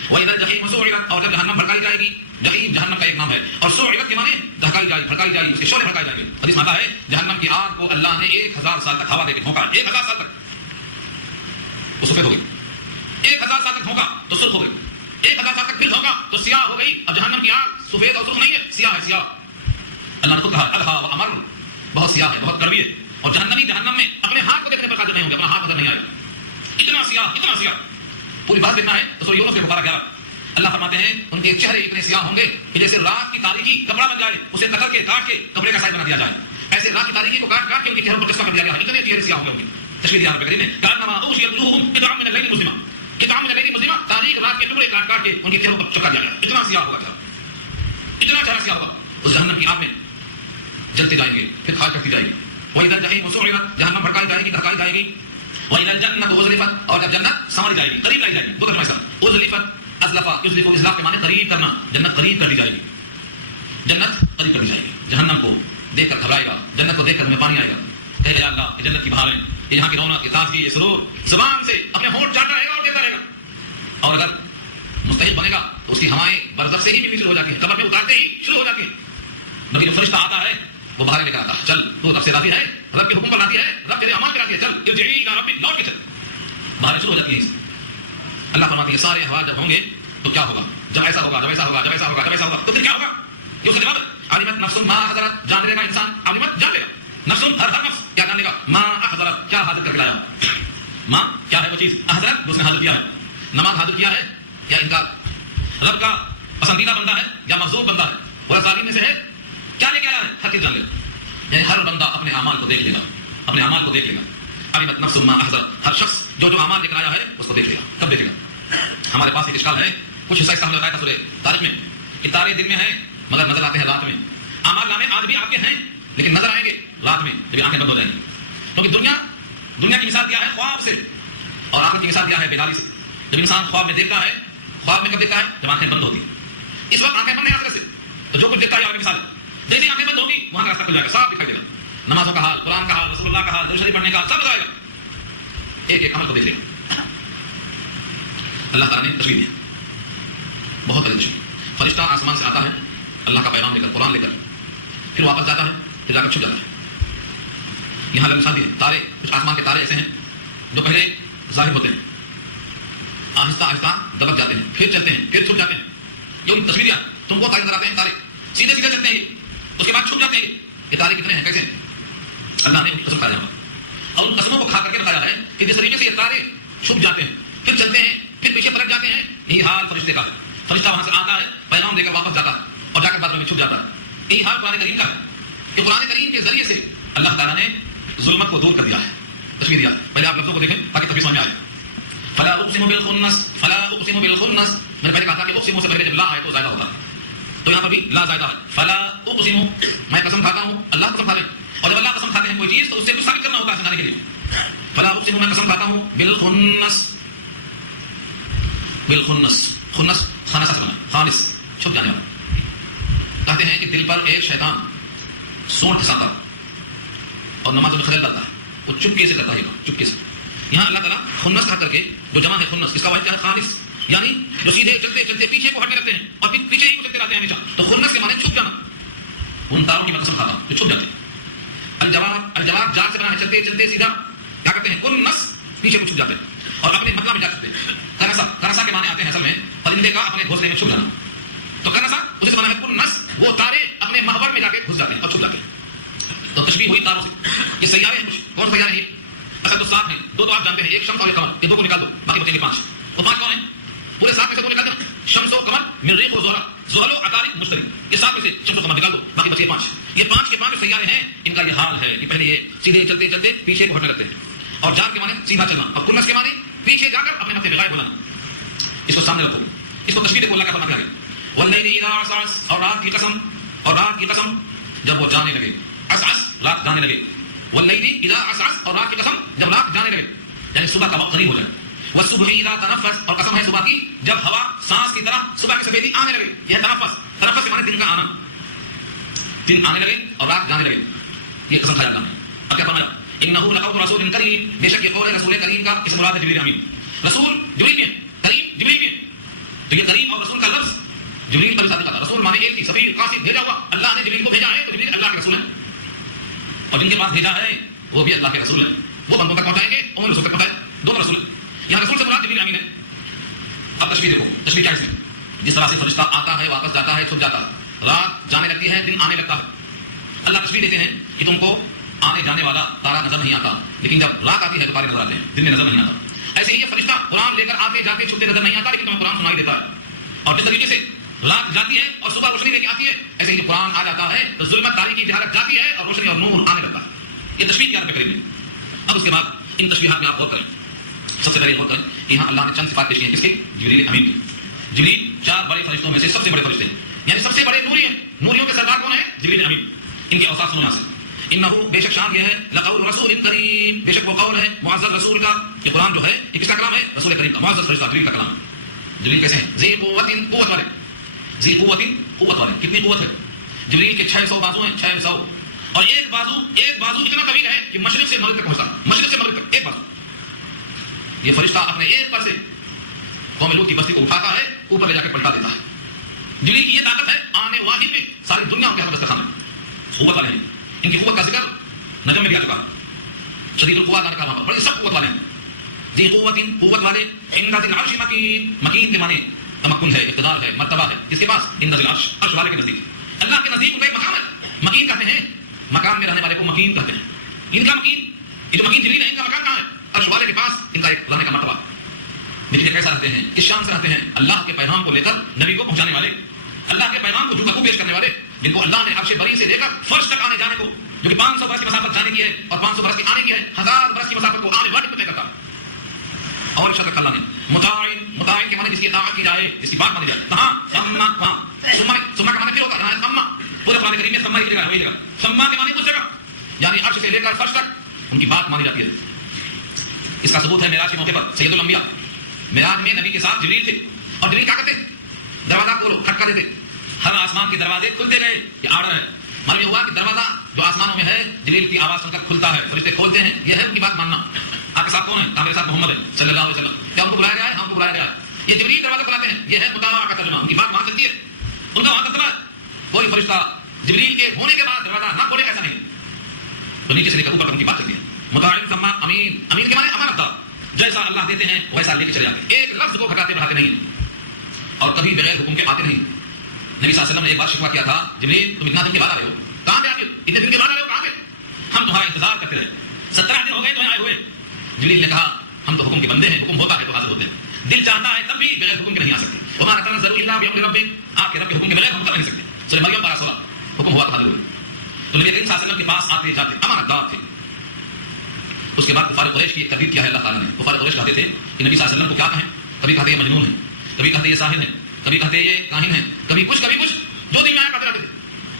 وَإِذَا الْجَحِيمُ سُعِرَتْ، اور جب جہنم بھڑکائی جائے گی. جحیم جہنم کا ایک نام ہے، اور سعرت کے معنی دھکائی جائے، بھڑکائی جائے، اس کے شعلے بھڑکائے جائیں گے. حدیث میں آتا ہے جہنم کی آگ کو اللہ نے 1000 سال تک ہوا دے کے دھونکا. 1000 سال تک وہ سفید ہو گئی. 1000 سال تک دھونکا تو سرخ ہو گئی. 1000 سال تک پھر دھونکا تو سیاہ ہو گئی. اب جہنم کی آگ سفید اور سرخ نہیں ہے، سیاہ ہے، سیاہ. اللہ نے خود کہا ادھا و امر، بہت سیاہ ہے، بہت کڑوی ہے. اور جہنمی جہنم میں اپنے ہاتھ کو دیکھنے پر قادر نہیں ہوں گے، اپنا ہاتھ نظر نہیں آئے گا. اتنا سیاہ، اتنا سیاہ. پوری بات دیکھنا ہے تو سورہ یونس کے 12 اللہ فرماتے ہیں ان کے چہرے اتنے سیاہ ہوں گے کہ جیسے رات کی تاریکی کپڑا بن جائے، اسے نکل کے کاٹ کے کپڑے کا سائز بنا دیا جائے، ایسے رات کی تاریکی کو کاٹ کاٹ کے ان کے چہروں پر چسپاں کر دیا گیا. اتنے چہرے سیاہ ہوں گے ان کے. تشبیہ دیا رب کریم نے کانما اوشیت وجوہہم قطعا من اللیل مظلمہ، قطعا من اللیل مظلمہ، تاریک رات کے ٹکڑے کاٹ کاٹ کے ان کے چہروں پر چپکا دیا گیا. اتنا سیاہ ہوگا چہرہ، اتنا چہرہ سیاہ ہوگا. اس جہنم کی آگ میں جلتے جائیں گے، پھر خاک کرتی جائے گی. وَإِذَا الْجَحِيمُ سُعِرَتْ، جہنم بھڑکائی جائے گی، دھکائی جائے گی. وَإِذَا الْجَنَّةُ أُزْلِفَتْ، اور جب جنت سنواری جائے گی، قریب لائی جائے گی. دو ترجمہ اس کا، أُزْلِفَتْ، ازلفا، یزلف، ازلاف کے معنی قریب کرنا. جنت قریب کر دی جائے گی، جنت قریب کر دی جائے گی. جہنم کو دیکھ کر گھبرائے گا، جنت کو دیکھ کر ہمیں پانی آئے گا. کہے یا اللہ یہ جنت کی بہاریں، یہ یہاں کی رونق، یہ تازگی، یہ سرور، زبان سے اپنے ہونٹ چاٹتا رہے گا اور دیتا رہے گا. اور اگر مستحق بنے گا تو اس کی ہوائیں برزخ سے ہی ملنی شروع ہو جاتی ہیں، قبر میں اتارتے ہی شروع ہو جاتی ہیں. لیکن جو فرشتہ آتا ہے وہ باہر لے کر آتا ہے، چل تو رب سے راضی ہے، رب کے حکم پر راضی ہے، رب تیرے اعمال پہ راضی ہے، چل ارجعی الی ربک، لوٹ کے چل. باہر شروع ہو جاتی ہیں. اللہ فرماتے ہیں سارے احوال جب ہوں گے تو کیا ہوگا؟ جب ایسا ہوگا، جب ایسا ہوگا، جب ایسا ہوگا، جب ایسا ہوگا تو پھر کیا ہوگا؟ یہ اس کا جواب ہے علمت نفس ما حضرت، جان لے گا انسان، علمت جان لے گا نفس، ہر نفس کیا جان لے گا؟ ما حضرت، کیا حاضر کر کے لایا. ماں کیا ہے وہ چیز، حضرت جو اس نے حاضر کیا ہے. نماز حاضر کیا ہے یا انکار؟ رب کا پسندیدہ بندہ ہے یا محظوظ بندہ ہے؟ وہ ظالم میں سے ہے، کیا لے کے آیا ہے؟ ہر چیز جان لے گا. یعنی ہر بندہ اپنے اعمال کو دیکھ لے گا، اپنے اعمال کو دیکھ لے گا. علمت نفس ما حضرت، ہر شخص جو اعمال لے کر آیا ہے اس کو دیکھ لے گا. کب دیکھے گا؟ ہمارے پاس ایک اشکال ہے، کچھ حصہ اس کا ہم نے بتایا تھا سورہ طارق میں کہ تارے دن میں ہیں مگر نظر آتے ہیں رات میں. اعمال نامے آج بھی آپ کے ہیں لیکن نظر آئیں گے رات میں جب آنکھیں بند ہو جائیں گی. کیونکہ دنیا کی مثال دیا ہے خواب سے، اور آخرت کی مثال دیا ہے بیداری سے. جب انسان خواب میں دیکھتا ہے، خواب میں کب دیکھتا ہے؟ جب آنکھیں بند ہوتی ہیں. اس وقت آنکھیں بند نہیں آخرت سے، تو جو کچھ دیکھتا ہے مثال ہے. جیسے آنکھیں بند ہوگی وہاں کا راستہ کھل جائے گا، صاف دکھائی دے گا. نمازوں کا حال، قرآن کا حال، رسول اللہ کا حال، درود شریف پڑھنے کا سب بتائے گا. ایک ایک عمل کو دیکھ لے گا. اللہ تعالیٰ نے تشبیہ دی، بہت بڑی تشبیہ. فرشتہ آسمان سے آتا ہے اللہ کا پیغام لے کر، قرآن لے کر، پھر واپس جاتا ہے، پھر جا کر چھپ جاتا ہے. یہاں لگ مثال دی ہے. تارے، کچھ آسمان کے تارے ایسے ہیں جو پہلے ظاہر ہوتے ہیں، آہستہ آہستہ دبک جاتے ہیں، پھر چلتے ہیں، پھر چھپ جاتے ہیں. یہ تصویر دیا تم کو تارے نظر آتے ہیں، تارے سیدھے سیدھے چلتے ہیں، اس کے بعد چھپ جاتے ہیں. یہ تارے کتنے ہیں، کیسے ہیں؟ اللہ نے ان کی قسم کھایا اور ان قسموں کو کھا کر کے بتایا ہے کہ جس طریقے سے یہ تارے چھپ جاتے ہیں، پھر چلتے ہیں، پھر پیچھے پلٹ جاتے ہیں، یہی حال فرشتے کا ہے. فرشتہ وہاں سے آتا ہے، پیغام دے کر واپس جاتا ہے اور جا کر بعد میں چھپ جاتا ہے۔ یہی حال قرآن کریم کا ہے کہ قرآن کریم کے ذریعے سے اللہ تعالیٰ نے ظلمت کو دور کر دیا ہے، تشبیہ دیا۔ پہلے آپ لفظوں کو دیکھیں تاکہ تشبیہ سمجھ میں آئے۔ فلا اقسم بالخنس، فلا اقسم بالخنس، میں نے پہلے کہا تھا کہ اقسم سے پہلے جب لا آئے تو زائدہ ہوتا ہے، تو یہاں پر بھی لا زائدہ ہے۔ فلا اقسم، میں قسم کھاتا ہوں، اللہ قسم کھاتے ہیں، اور جب اللہ قسم کھاتے ہیں کوئی چیز تو اس سے کچھ ثابت کرنا ہوتا ہے سمجھانے کے لیے۔ فلا اقسم، میں قسم کھاتا ہوں، بالخنس، بالخنس، خنس خانسہ سے بنا، خانس چھپ جانے والا۔ کہتے ہیں کہ دل پر ایک شیطان سونٹ پھنساتا اور نماز میں خلل ڈالتا ہے، وہ چپکے سے کرتا ہے، چپکے سے۔ یہاں اللہ تعالیٰ خنس کہا کر کے جو جمع ہے خنس، اس کا واحد کیا ہے؟ خانس، یعنی جو سیدھے چلتے چلتے پیچھے کو ہٹنے لگتے ہیں اور پھر پیچھے ہی کو چلتے رہتے ہیں ہمیشہ، تو خنس کے معنی چھپ جانا۔ ان تاروں کی میں قسم کھاتا ہوں جو چھپ جاتے ہیں۔ الجواب جار سے بنا ہے، چلتے چلتے سیدھا کیا کرتے ہیں؟ کنس، پیچھے کو چھپ جاتے ہیں اور اپنے مطلب میں جا سکتے ہیں۔ کنسا کے معنی آتے ہیں اصل میں پرندے کا اپنے گھونسلے میں چھپ جانا، تو کنسا اسے سے بنا ہے کنس، وہ تارے اپنے محور میں جا کے گھس جاتے ہیں اور چھپ جاتے ہیں۔ تو تشبیہ ہوئی تاروں سے۔ یہ سیارے ہیں، کچھ کون سیارے ہیں؟ اصل تو 7 ہیں، 2 تو آپ جانتے ہیں، ایک شمس اور ایک قمر، یہ 2 کو نکال دو، باقی بچیں گے 5۔ وہ 5 کون ہیں؟ پورے 7 میں سے 2 نکال دو، شمس و قمر، مریخ و زحل، زحل و عطارد مشتری، یہ 7 میں سے شمس و قمر نکال دو، باقی بچے 5۔ یہ 5 کے 5 سیارے ہیں، ان کا یہ حال ہے کہ پہلے یہ سیدھے چلتے چلتے پیچھے کو ہٹنے لگتے ہیں، اور جار کے معنی سیدھا چلنا، اور کنس کے معنی پیچھے جا کر اپنے متھے میں غائب ہونا۔ اس کو سامنے رکھو، اس کو تشبیہ دیکھو اللہ کا فرمان کیا ہے۔ واللیل اذا عسعس، اور رات کی قسم، اور رات کی قسم جب وہ جانے لگے، عسعس رات جانے لگے، واللیل اذا عسعس، اور رات کی قسم جب رات جانے لگے، یعنی صبح کا وقت قریب ہو جائے۔ والصبح اذا تنفس، اور قسم ہے صبح کی جب ہوا سانس کی طرح صبح کی سفیدی آنے لگے، یہ تنفس، تنفس کے معنی دن کا آنا، دن آنے لگے اور رات جانے لگے، یہ قسم کھایا اللہ نے۔ اب کیا فرمایا؟ انه لقول رسول کریم، بے شک یہ قول ہے رسول کریم کا، اس مراد ہے جبریل امین۔ رسول جبریل بھی ہے، کریم جبریل بھی ہے، تو یہ کریم اور رسول کا لفظ جبریل پر صادق تھا۔ رسول مانے ایک ہی، سفیر، قاصد، بھیجا ہوا، اللہ نے جبریل کو بھیجا ہے، تو جبریل اللہ کے رسول ہیں، اور جن کے پاس بھیجا ہے وہ بھی اللہ کے رسول ہیں، وہ بندوں تک پہنچائیں گے، انہوں نے رسول تک پہنچائے، دونوں رسول ہیں۔ یہاں رسول سے مراد جبریل امین ہے۔ اب تشبیہ دیکھو، تشبیہ کیا ہے اس میں؟ جس طرح سے فرشتہ آتا ہے، واپس جاتا ہے، چھپ جاتا ہے، رات جانے لگتی ہے، دن آنے لگتا ہے، اللہ تشبیہ دیتے ہیں کہ تم کو آنے جانے والا تارا نظر نہیں آتا، لیکن جب رات آتی ہے تو تارے نظر آتے ہیں، دن میں نظر نہیں آتا۔ ایسے ہی یہ فرشتہ قرآن لے کر آتے جاتے چھپتے نظر نہیں آتا، لیکن تمہیں قرآن سنائی دیتا ہے، اور جس طریقے سے رات جاتی ہے اور صبح روشنی لے کے آتی ہے، ایسے ہی جو قرآن آ جاتا ہے تو ظلمت تاریکی جہالت جاتی ہے اور روشنی اور نور آنے لگتا ہے۔ یہ تشبیہ کیا رب کریم نے۔ اب اس کے بعد ان تشبیہات میں آپ غور کریں، سب سے پہلے غور کریں کہ یہاں اللہ نے چند صفات پیش کی ہیں، کس کے؟ جبریل امین کی۔ جبریل 4 بڑے فرشتوں میں سے سب سے بڑے فرشتے ہیں، یعنی سب سے بڑے نوری ہیں، نوریوں کے سردار کون ہیں؟ جبریل امین۔ ان کے اوصاف سنو یہاں سے۔ انہو، بے شک شان یہ ہے، لقول رسول کریم، بے شک وہ قول ہے معزز رسول کا، یہ قرآن جو ہے یہ کس کا کلام ہے؟ رسول کریم کا، معزز فرشتہ جبریل کا کلام ہے۔ جبریل کیسے ہیں؟ ذی قوت، قوت والے، ذی قوت، قوت والے، کتنی قوت ہے؟ جبریل کے 600 بازو ہیں، 600، اور ایک بازو اتنا طویل ہے کہ مشرق سے مغرب تک پہنچتا ہے، مشرق سے مغرب تک ایک بازو۔ یہ فرشتہ اپنے ایک پر سے قوم لوط کی بستی کو اٹھاتا ہے، اوپر لے جا کے پلٹا دیتا ہے۔ جبریل کی یہ طاقت ہے، آنے واحد میں ساری دنیا ان کے ہاتھ دسترخوان ہے، قوت والے ہیں۔ ان کی قوت کا ذکر نجم میں بھی آ چکا ہے، شدید القوہ اللہ نے کہا وہاں پر، بڑے سب قوت والے ہیں۔ ذی قوت، قوت والے، عند ذی العرش مکین، مکین کے معنی تمکن ہے، اقتدار ہے، مرتبہ ہے، کس کے پاس؟ عند ذی العرش، عرش والے کے نزدیک، اللہ کے نزدیک ان کا ایک مقام ہے۔ مکین کہتے ہیں مکان میں رہنے والے کو مکین کہتے ہیں۔ ان کا مکین، یہ جو مکین جبریل ہے، ان کا مکان کہاں ہے؟ عرش والے کے پاس ان کا ایک رہنے کا مرتبہ۔ لیکن یہ کیسا رہتے ہیں؟ کس شان سے رہتے ہیں؟ اللہ کے پیغام کو لے کر نبی کو پہنچانے والے، اللہ کے پیغام کو جھوٹا پیش کرنے والے، جن کو اللہ نے عرش بری سے لے کر فرش تک آنے جانے کو، جو کہ 500 برس کی مسافت جانے کی ہے اور 500 برس کی آنے کی ہے، 1000 برس کی مسافت کو آنے والے کو طے کرتا۔ اور ارشاد رکھا اللہ نے مطاعن کے معنی جس کی اطاعت کی جائے، جس کی بات مانی جائے، کہاں؟ سما کا معنی پھر ہوتا ہے سما، پورے قرآن کریم میں سما ہی جگہ ہے، وہی جگہ سما کے معنی اس جگہ، یعنی عرش سے لے کر فرش تک ان کی بات مانی جاتی ہے۔ اس کا ثبوت ہے معراج کے موقع پر سید الانبیاء معراج میں نبی کے ساتھ جبریل تھے، اور جبریل کیا کرتے؟ دروازہ کو کھٹکا دیتے، ہر آسمان کے دروازے کھلتے گئے، یہ آرڈر ہے۔ معلوم ہوا کہ دروازہ جو آسمانوں میں ہے جبریل کی آواز سن کر کھلتا ہے، فرشتے کھولتے ہیں، یہ ہے ان کی بات ماننا۔ آپ کے ساتھ کون ہے؟ ہمارے ساتھ محمد ہے صلی اللہ علیہ وسلم، کیا ان کو بلایا گیا ہے؟ ہم کو بلایا گیا ہے۔ یہ جبریل دروازہ کھلاتے ہیں، یہ ہے مطالعہ کا ترجمہ، ان کی بات وہاں چلتی ہے، ان کا وہاں ترجمہ ہے۔ کوئی فرشتہ جبریل کے ہونے کے بعد دروازہ نہ کھولے ایسا نہیں، تو نیچے سے لے کر اوپر تک ان کی بات چلتی ہے۔ مطاعن ثم امین، امین کے معنی امانت دار، جیسا اللہ دیتے ہیں ویسا لے کے چلے جاتے ہیں، ایک لفظ کو گھٹاتے بڑھاتے نہیں اور کبھی بغیر حکم کے آتے نہیں۔ نبی صلی اللہ علیہ وسلم نے ایک بار شکوہ کیا تھا، جبریل تم اتنا دن کے بعد آ رہے ہو، کہاں پہ آتے ہو؟ اتنے دن کے بعد آ رہے ہو، کہاں پہ؟ ہم تمہارا انتظار کرتے رہے، 17 دن ہو گئے تمہیں آئے ہوئے۔ جبریل نے کہا ہم تو حکم کے بندے ہیں، حکم ہوتا ہے تو حاضر ہوتے ہیں، دل چاہتا ہے تب بھی بغیر حکم کے نہیں آ سکتے، وما نتنزل الا بامر ربک، آپ کے رب کے حکم کے بغیر ہم کر نہیں سکتے. سورہ مریم 12 حکم ہوا تھا. تو نبی کریم صلی اللہ علیہ وسلم کے پاس آتے جاتے امانت دار تھے. اس کے بعد کفار قریش کی ایک تردید کیا ہے اللہ تعالیٰ نے. کفار قریش کہتے تھے کہ نبی صلی اللہ علیہ وسلم کو کیا کہیں، کبھی کہتے یہ مجنون ہے، کبھی کہتے یہ ساحر ہے، کبھی کہتے یہ کاہن ہے، کبھی کچھ جو دن میں آیا کہتے رہتے تھے.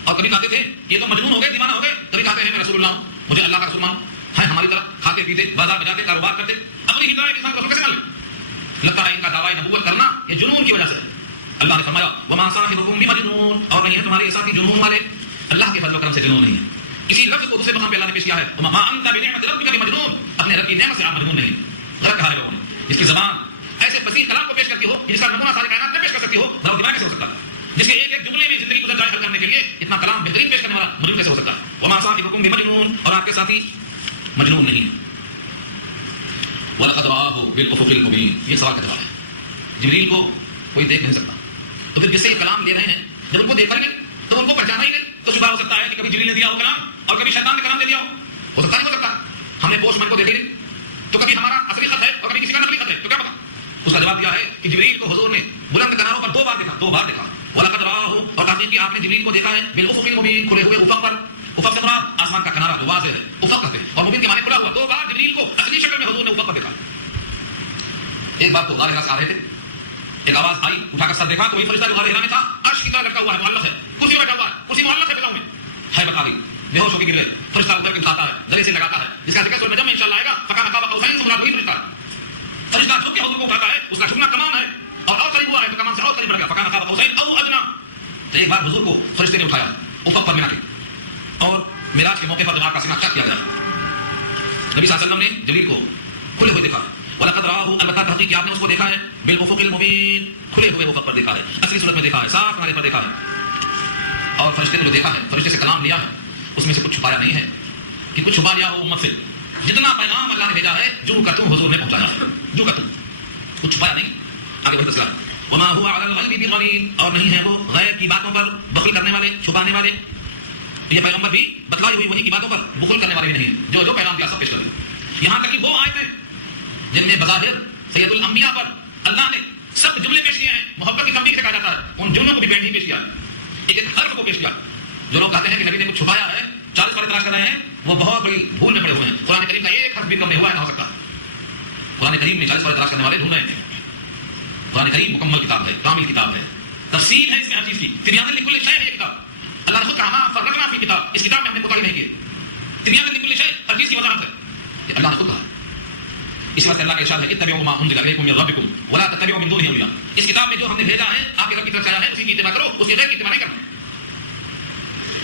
اور کبھی کہتے تھے یہ تو مجنون ہو گئے، دیوانہ ہو گئے، کبھی کہتے ہیں میں رسول اللہ ہوں، مجھے اللہ کا رسول مانو. ہے ہماری طرح کھاتے پیتے بازار میں جاتے کاروبار کرتے، اپنی ہی طرح ایک انسان کو کیسے مان لیں؟ لگتا ہے ان کا دعویٰ نبوت کرنا یہ جنون کی وجہ سے. اللہ نے فرمایا وما صاحبکم بمجنون، اور نہیں ہے تمہارے ساتھی جنون والے. اللہ کے فضل و کرم سے جنون نہیں ہے. اسی لفظ کو دوسرے مقام پہ اللہ نے پیش کیا ہے وما انت بنعمت ربک بمجنون، اپنے رب کی نعمت سے آپ مجنون نہیں. غلط کہا ہے لوگوں نے. جس کی زبان ایسے فصیح کلام کو پیش کرتی ہو، جس کا نمونہ ساری کائنات میں پیش کر سکتی ہو، ذرا دماغ کیسے ہو سکتا ہے؟ جس کے ایک ایک جملے میں زندگی گزر جائے حل کرنے کے لیے اتنا کلام بہترین پیش کرنے والا مجنون کیسے ہو سکتا ہے؟ وما صاحبکم بمجنون، اور آپ کے ساتھی مجنون نہیں ہے. وَلَقَدْ رَآهُ بِالْأُفُقِ الْمُبِينِ، یہ سوال کا جواب ہے. جبریل کو کوئی دیکھ نہیں سکتا، تو پھر جس سے یہ کلام لے رہے ہیں جب ان کو دیکھا ہی نہیں تو ان کو پہچانا ہی نہیں، تو شبہ ہو سکتا ہے کہ کبھی جبریل نے دیا ہو کلام اور کبھی شیطان نے کلام دے دیا ہو سکتا ہے. ہو سکتا ہم نے پوسٹ مین کو دیکھی نہیں تو کبھی ہمارا اصلی خط ہے اور کبھی کسی کا نقلی خط ہے، تو کیا پتا. اس کا جواب دیا ہے کہ جبریل کو حضور نے بلند کناروں پر دو بار دیکھا. وَلَقَدْ رَآهُ، اور تحقیق کی آپ نے جبریل کو دیکھا ہے بِالْأُفُقِ الْمُبِينِ، کھلے ہوئے افق پر. افق سے مراد آسمان کا کنارہ جو واضح ہے، افق کہتے ہیں، اور مبین کے معنی کھلا ہوا. دو بار جبریل کو اصلی شکل میں حضور نے افق پر دیکھا. ایک بار تو غار حرا سے آ رہے تھے، ایک آواز آئی، اٹھا کر سر دیکھا تو وہی فرشتہ جو غار حرا میں تھا عرش کی طرح لٹکا ہوا ہے، معلق ہے، کرسی میں بیٹھا ہوا ہے، کرسی معلق ہے بلاؤں میں. ہے بتا دی بے ہوش ہو کے گر گئے. فرشتہ اتر کے اٹھاتا ہے، ذریعے سے لگاتا ہے، جس کا ذکر سورہ نجم میں انشاءاللہ آئے گا. فکان قاب قوسین سے مراد وہی فرشتہ. فرشتہ جھک کے حضور کو اٹھاتا ہے، اس کا جھکنا کمان ہے اور قریب ہوا ہے تو کمان سے اور قریب بڑھ گیا. فکان قاب قوسین او ادنی. تو ایک بار حضور کو فرشتے نے اٹھایا افق پر منا کے، اور معراج کے موقع پر دماغ کا سینہ چیک کیا گیا. نبی صلی اللہ علیہ وسلم نے جبریل کو کھلے ہوئے دیکھا. وَلَقَدْ رَآهُ، البتہ تحقیق آپ نے اس کو دیکھا ہے بِالْأُفُقِ الْمُبِينِ، کھلے ہوئے افق پر دیکھا ہے، اصلی صورت میں دیکھا ہے، صاف کنارے پر دیکھا ہے. اور فرشتے نے جو دیکھا ہے، فرشتے سے کلام لیا ہے، اس میں سے کچھ چھپایا نہیں ہے کہ کچھ چھپا لیا ہو امت سے. جتنا پیغام اللہ نے بھیجا ہے جو کا تم حضور نے پہنچایا ہے، جو کا تم، کچھ چھپایا نہیں. آگے وہی تذکرہ وما هو على الغیب بضنین، اور نہیں ہے وہ غیب کی باتوں پر بخل کرنے والے، چھپانے والے. یہ پیغمبر بھی بتلائی ہوئی وہی کی باتوں پر بخل کرنے والے بھی نہیں ہیں، جو پیغام دیا سب پیش کر دیا. یہاں تک کہ وہ آیتیں جن میں بظاہر سید الانبیاء پر اللہ نے سب جملے پیش کیے ہیں، محبت کی تنبیہ سے کہا جاتا ہے، ان جملوں کو بھی بینڈ ہی پیش کیا ہے، ایک ایک حرف کو پیش کیا. جو لوگ کہتے ہیں کہ نبی نے کچھ چھپایا ہے، 40 پارے تلاش کر رہے ہیں، وہ بہت بڑی بھول میں پڑے ہوئے ہیں. قرآن کریم کا ایک حرف بھی کم نہیں ہوا ہے، نہ ہو سکتا. قرآن کریم میں 40 پارے تلاش کرنے والے ڈھونڈ رہے ہیں. قرآن کریم مکمل کتاب ہے، کامل کتاب ہے، تفصیل ہے اس میں ہر چیز کی. تبیان لکل شیء ہے یہ کتاب. اللہ نے خود کہا ما فرقنا فی کتاب، اس کتاب میں ہم نے کوتاہی نہیں کی. تبیان لکل شیء، ہر چیز کی وضاحت ہے، یہ اللہ نے خود کہا. اس واسطے اللہ کا ارشاد ہے اتبعوا ما انزل الیکم من ربکم ولا تتبعوا من دونه اولیاء. اس کتاب میں جو ہم نے بھیجا ہے آپ کے رب کی طرف سے آیا ہے، اسی کی اتباع کرو، اس کے غیر کی اتباع نہیں کرنا.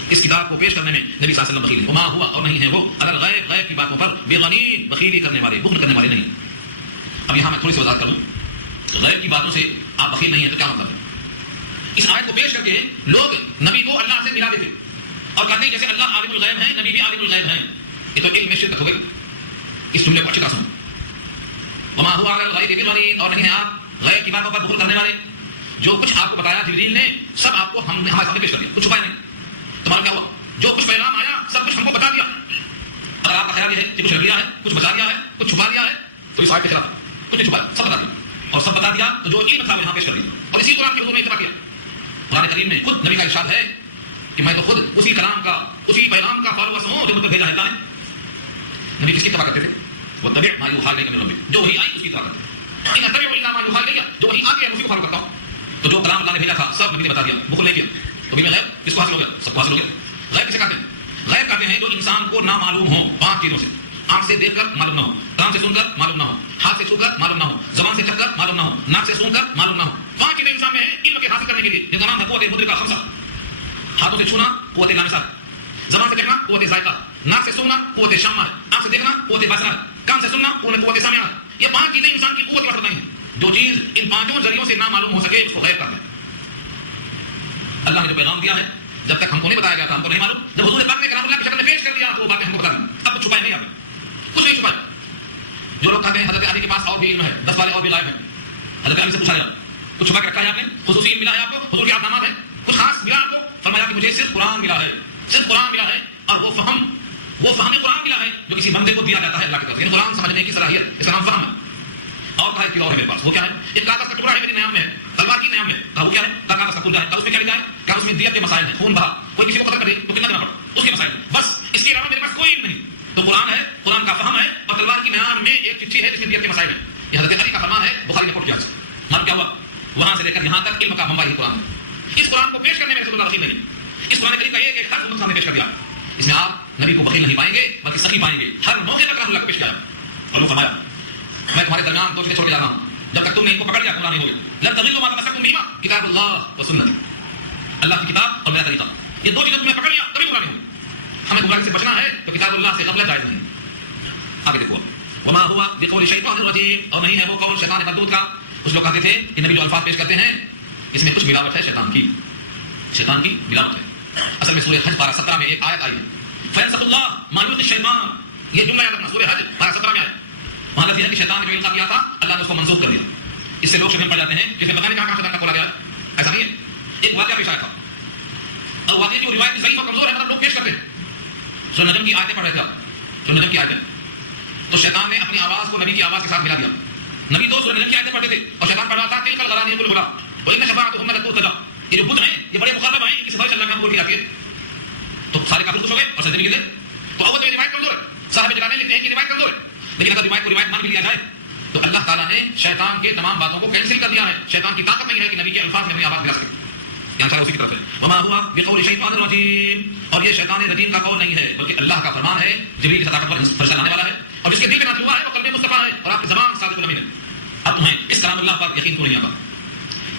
اس کتاب کو پیش کرنے میں نبی صلی اللہ علیہ وسلم بخیل ہے. وما ہوا، اور نہیں ہے وہ اگر غیب کی باتوں پر بغنین، بخیلی کرنے والے، بخل کرنے والے نہیں. اب یہاں میں تھوڑی سی وضاحت کر دوں. تو غیب کی باتوں سے آپ بخیل نہیں ہیں تو کیا مطلب ہے؟ اس آیت کو پیش کر کے لوگ نبی کو اللہ سے ملا دیتے اور کہتے ہیں جیسے اللہ عالم الغیب ہے، نبی بھی عالم الغیب ہیں. یہ تو علم میں شرکت ہو گئی. اس جملے کو اچھی طرح سنو. وما هو على الغیب بضنین، اور نہیں ہے آپ غیب کی باتوں پر بخل کرنے والے. جو کچھ آپ کو بتایا جبریل نے سب آپ کو ہم نے ہمارے سامنے پیش کر دیا، کچھ چھپایا نہیں. تمہارا کیا ہوا؟ جو کچھ پیغام آیا سب کچھ ہم کو بتا دیا. اگر آپ کا خیال یہ ہے کہ کچھ رکھ لیا ہے، کچھ بچا دیا ہے، کچھ چھپا دیا ہے، تو اس آیت کے خلاف کچھ نہیں چھپایا، سب بتا دیا. اور سب بتا دیا تو جو علم تھا وہ یہاں پیش کر دیا. اور اسی قرآن کے حضور میں اتباع کیا. قرآن کریم میں خود نبی کا ارشاد ہے کہ میں تو خود اسی کلام کا، اسی پیغام کا فالوور ہوں جو مجھ پر بھیجا ہے اللہ نے. نبی کس کی اتباع کرتے تھے؟ وہ تبع ما یوحی الیک من ربک، جو وہی آئی اس کی اتباع کرتے. ان اتبع الا ما یوحی الیک، جو وہی آ گیا اسی کو فالو کرتا ہوں. تو جو کلام اللہ نے بھیجا تھا سب نبی نے بتا دیا، بخل نہیں کیا. تو بھی میں غیب کس کو حاصل ہو گیا؟ سب کو حاصل ہو گیا. غیب کسے کہتے ہیں؟ غیب کہتے ہیں جو انسان کو نہ معلوم ہو 5 چیزوں سے. آنکھ سے دیکھ کر معلوم نہ ہو، کان سے سن کر معلوم نہ ہو، ہاتھ سے چھو کر معلوم نہ ہو، زبان سے چکھ کر معلوم نہ ہو، ناک سے سون کر معلوم نہ ہو. 5 چیزیں انسان میں ہیں علم کے حاصل کرنے کے لیے، جن کا نام ہے قوت مدرکہ خمسہ. ہاتھوں سے چھونا قوت لامسہ، زبان سے چکھنا قوت ذائقہ، ناک سے سوننا قوت شامہ، آنکھ سے دیکھنا قوت بصرہ، کان سے سننا قوت سامعہ. یہ 5 چیزیں انسان کی قوت وسط ہیں. جو چیز ان 5 ذریعوں سے نہ معلوم ہو سکے اس کو غیب کہتے ہیں. اللہ نے جو پیغام دیا ہے جب تک ہم کو نہیں بتایا گیا تھا، ہم کو نہیں معلوم. جب حضور پاک نے کلام اللہ کی شکل میں پیش کر دیا تو وہ باتیں ہم کو بتا دیں. اب کچھ چھپائے نہیں، آپ کچھ نہیں چھپائے. جو لوگ کہتے ہیں حضرت علی کے پاس اور بھی علم ہے، 10 والے اور بھی غائب ہیں، حضرت علی سے پوچھا گیا کچھ چھپا کے رکھا ہے آپ نے؟ خصوصی علم ملا ہے آپ کو؟ حضور کے احکامات ہیں، کچھ خاص ملا آپ کو؟ فرمایا کہ مجھے صرف قرآن ملا ہے، صرف قرآن ملا ہے. اور وہ فہم قرآن ملا ہے جو کسی بندے کو دیا جاتا ہے اللہ کی طرف سے. قرآن سمجھنے کی صلاحیت، اس کا نام فہم ہے. اور کہا کہ اور ہے میرے پاس، وہ کیا ہے؟ ایک کاغذ کا ٹکڑا ہے میرے نیام میں ہے، تلوار کی نیام میں کہا وہ کیا ہے؟ کہا کاغذ کا پرجا ہے. کہا اس میں کیا لکھا ہے؟ کہا اس میں دیت کے مسائل ہیں، خون بہا، کوئی کسی کو قتل کر دے تو کتنا دینا پڑا، اس کے مسائل. بس اس کے علاوہ میرے پاس کوئی علم نہیں. تو قرآن ہے، قرآن کا فہم ہے، اور تلوار کی نیام میں ایک چٹھی ہے جس میں دیت کے مسائل ہیں. یہ حضرت علی کا فرمان ہے، بخاری نے کوٹ کیا. مان کیا ہوا؟ وہاں سے لے کر یہاں تک علم کا منبع ہی قرآن. اس قرآن کو پیش کرنے میں رسول اللہ رسول نہیں. اس قرآن کریم کا ایک حرف امت سامنے پیش کر دیا. اس میں آپ نبی کو بخیل نہیں پائیں گے بلکہ سخی پائیں گے. ہر موقع پر اللہ کو پیش کیا اور وہ فرمایا میں تمہارے درمیان دو چیزیں چھوڑ کے جا رہا ہوں، جب تک تم نے ان کو پکڑ لیا گمراہ نہیں ہوگے. لن تضلوا ما تمسكتم بهما کتاب اللہ و سنت. اللہ کی کتاب اور میرا طریقہ، یہ دو چیزیں تم نے پکڑ لیا کبھی گمراہ نہیں ہوگے. ہمیں گمراہی سے بچنا ہے تو کتاب اللہ سے غفلت جائز نہیں. آگے دیکھو وما هو بقول الشیطان الرجیم، اور نہیں ہے وہ قول شیطان مردود کا. کچھ لوگ کہتے تھے کہ نبی جو الفاظ پیش کرتے ہیں اس میں کچھ ملاوٹ ہے شیطان کی ملاوٹ ہے. اصل میں سورہ حج پارہ 17 میں ایک آیت آئی ہے فینسخ اللہ ما یلقی الشیطان. یہ جملہ یاد رکھنا، سورہ حج پارہ 17 میں آیا. وہاں لفظ ہے کہ شیطان نے جو القا کیا تھا اللہ نے اس کو منسوخ کر دیا. اس سے لوگ شبہ پڑ جاتے ہیں جس میں پتہ نہیں کہاں شیطان کا کھولا گیا. ایسا نہیں ہے. ایک واقعہ پیش آیا تھا اور واقعے کی روایت ضعیف اور کمزور ہے، مطلب لوگ پیش کرتے ہیں. سورہ نجم کی آیتیں پڑھ رہے تھے، سورہ نجم کی آیتیں، تو شیطان نے اپنی آواز کو نبی کی آواز کے ساتھ ملا دیا. نبی تو سورہ نجم کی آیتیں پڑھتے تھے اور شیطان پڑھ رہا تھا تلک الغرانیۃ الغلا وان شفاعتهم لترتجى. یہ جو بت ہیں یہ بڑے مقرب ہیں، کی سفارش اللہ میں قبول کی جاتی ہے. تو سارے کافر خوش ہو گئے اور سجدے میں گر گئے. تو اول تو روایت کمزور ہے، صاحب جلالین لکھتے ہیں کہ روایت کمزور ہے، لیکن اگر روایت کو روایت مان بھی لیا جائے تو اللہ تعالیٰ نے شیطان کے تمام باتوں کو کینسل کر دیا ہے. شیطان کی طاقت نہیں ہے کہ نبی کے الفاظ میں اپنی آواز ملا سکے. یہاں چاہے اسی کی طرف ہے وما ہوا بقول الشیطان الرجیم، اور یہ شیطان رجیم کا قول نہیں ہے بلکہ اللہ کا فرمان ہے. جبریل کے طاقتور فرشتہ لانے والا ہے اور جس کے دل میں نازل ہوا ہے وہ قلب مصطفیٰ ہے اور آپ کی زبان صادق الامین ہے. اب تمہیں اس کلام اللہ پر یقین کیوں نہیں آتا؟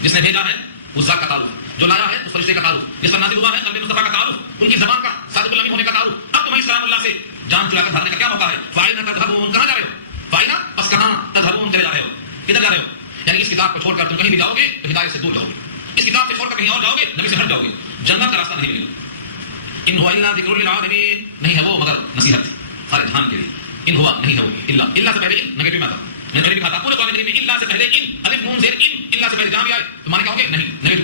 جس نے بھیجا ہے اس ذات کا تعارف، جو لایا ہے اس فرشتے کا تعارف، جس پر نازل ہوا ہے قلب مصطفیٰ کا تعارف، ان کی زبان کا صادق الامین ہونے کا تعارف. اب تمہیں اس کلام اللہ سے جان چلا کر بھرنے کا کیا موقع ہے؟ فائنہ تذهبون، کہاں جا رہے ہو؟ فائنہ بس کہاں تذهبون، چلے جا رہے ہو، کدھر جا رہے ہو؟ یعنی اس کتاب کو چھوڑ کر تم کہیں بھی جاؤ گے تو ہدایت سے دور جاؤ گے. اس کتاب سے چھوڑ کر کہیں اور جاؤ گے نبی سے ہٹ جاؤ گے، جنت کا راستہ نہیں ملے گا. ان هو الا ذکر للعالمین، نہیں ہے وہ مگر نصیحت سارے جہان کے لیے. ان ہوا نہیں ہے وہ الا سے پہلے ان نیگیٹو میں آتا، میں نے بھی کہا تھا پورے قرآن کریم میں الا سے پہلے ان الف نون زیر ان الا سے پہلے جہاں بھی آئے تو مانے کیا ہوں گے؟ نہیں نیگیٹو.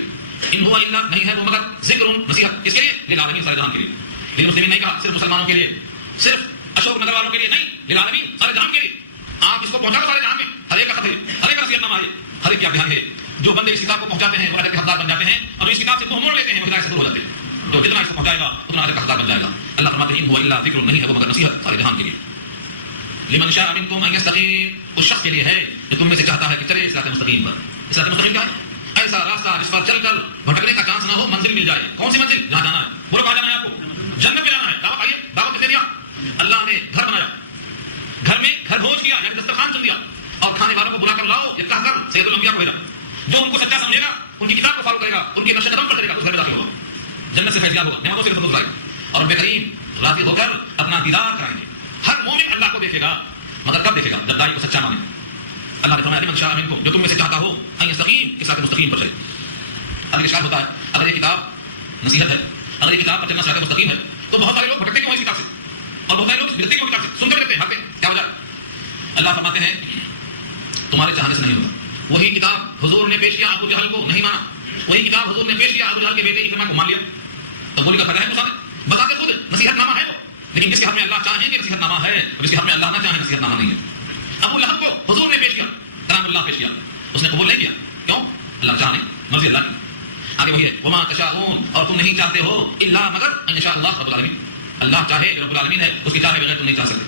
ان ہوا الا نہیں ہے وہ مگر ذکر نصیحت، کس کے لیے؟ للعالمین، سارے جہان کے لیے. لیکن مسلمین نہیں کہا صرف مسلمانوں کے لیے، صرف اشوک نگر والوں کے لیے نہیں، للعالمین سارے جہان کے لیے. آپ اس کو پہنچا دو سارے جہان میں، ہر ایک کا خط ہے، ہر ایک کا نصیحت نامہ ہے، ہر ایک کی دھیان ہے. جو بندے اس کتاب کو پہنچاتے ہیں وہ اجر کے حقدار بن جاتے ہیں اور اس کتاب سے منہ موڑ لیتے ہیں وہ ہدایت سے دور ہو جاتے ہیں. جو جتنا اس کو پہنچائے گا اتنا اجر کا حقدار بن جائے گا. اللہ فرماتے ہیں ان هو الا ذکر، نہیں ہے وہ مگر نصیحت سارے جہان کے لیے. لمن شاء منکم ان یستقیم، اس شخص کے لیے ہے جو تم میں سے چاہتا ہے کہ چلے صراط مستقیم پر. صراط مستقیم کیا ہے؟ ایسا راستہ جس پر چل کر بھٹکنے کا چانس نہ ہو، منزل مل جائے. کون سی منزل؟ جہاں جانا ہے. بولو کہاں جانا ہے؟ آپ کو جنت میں جانا ہے. دعوت آئیے، دعوت دے دیا. اللہ نے گھر بنایا، گھر میں گھر بھوج کیا یعنی دسترخوان چن دیا اور کھانے والوں کو بلا کر لاؤ، یہ کہہ کر سید الانبیاء کو بھیجا. جو ان کو سچا سمجھے گا، ان کی کتاب کو فالو کرے گا، ان کے نقش قدم پر چلے گا، اس گھر میں داخل ہوگا، جنت سے فیضیاب ہوگا، نعمتوں سے لطف اٹھائے گا اور رب کریم راضی ہو کر اپنا دیدار کرائیں گے. ہر مومن اللہ کو دیکھے گا، مگر کب دیکھے گا؟ جب داعی کو سچا مانے. اللہ نے فرمایا لمن شاء منکم، جو تم میں سے چاہتا ہو ان یستقیم، کے ساتھ مستقیم پر چلے. اب اشکال ہوتا ہے اگر یہ کتاب نصیحت ہے، اگر یہ کتاب پر چلنا صراط مستقیم ہے تو بہت سارے لوگ بھٹکتے کیوں ہیں اس کتاب سے اور بہت سارے لوگ گرتے کیوں کتاب سے؟ سن کر گرتے ہیں، بھاگتے ہیں، کیا وجہ؟ اللہ فرماتے ہیں تمہارے چاہنے سے نہیں ہوتا. وہی کتاب حضور نے پیش کیا ابو جہل کو نہیں مانا، وہی کتاب حضور نے پیش کیا ابو جہل کے بیٹے اکرمہ کو مان لیا. تو گولی کا فائدہ ہے بتاتے خود نصیحت نامہ ہے وہ، لیکن جس کے ہاتھ میں اللہ چاہیں گے نصیحت نامہ ہے، جس کے ہاتھ میں اللہ نہ چاہیں نصیحت نامہ نہیں ہے. ابو لہب کو حضور نے پیش کیا، کلام اللہ پیش کیا، اس نے قبول نہیں کیا. کیوں؟ اللہ چاہ نہیں، مرضی اللہ کی. آگے وہی ہے وما تشاءون، اور تم نہیں چاہتے ہو الا مگر ان شاء اللہ رب العالمین، اللہ چاہے جو رب العالمین ہے اس کی چاہے بغیر تم نہیں چاہ سکتے.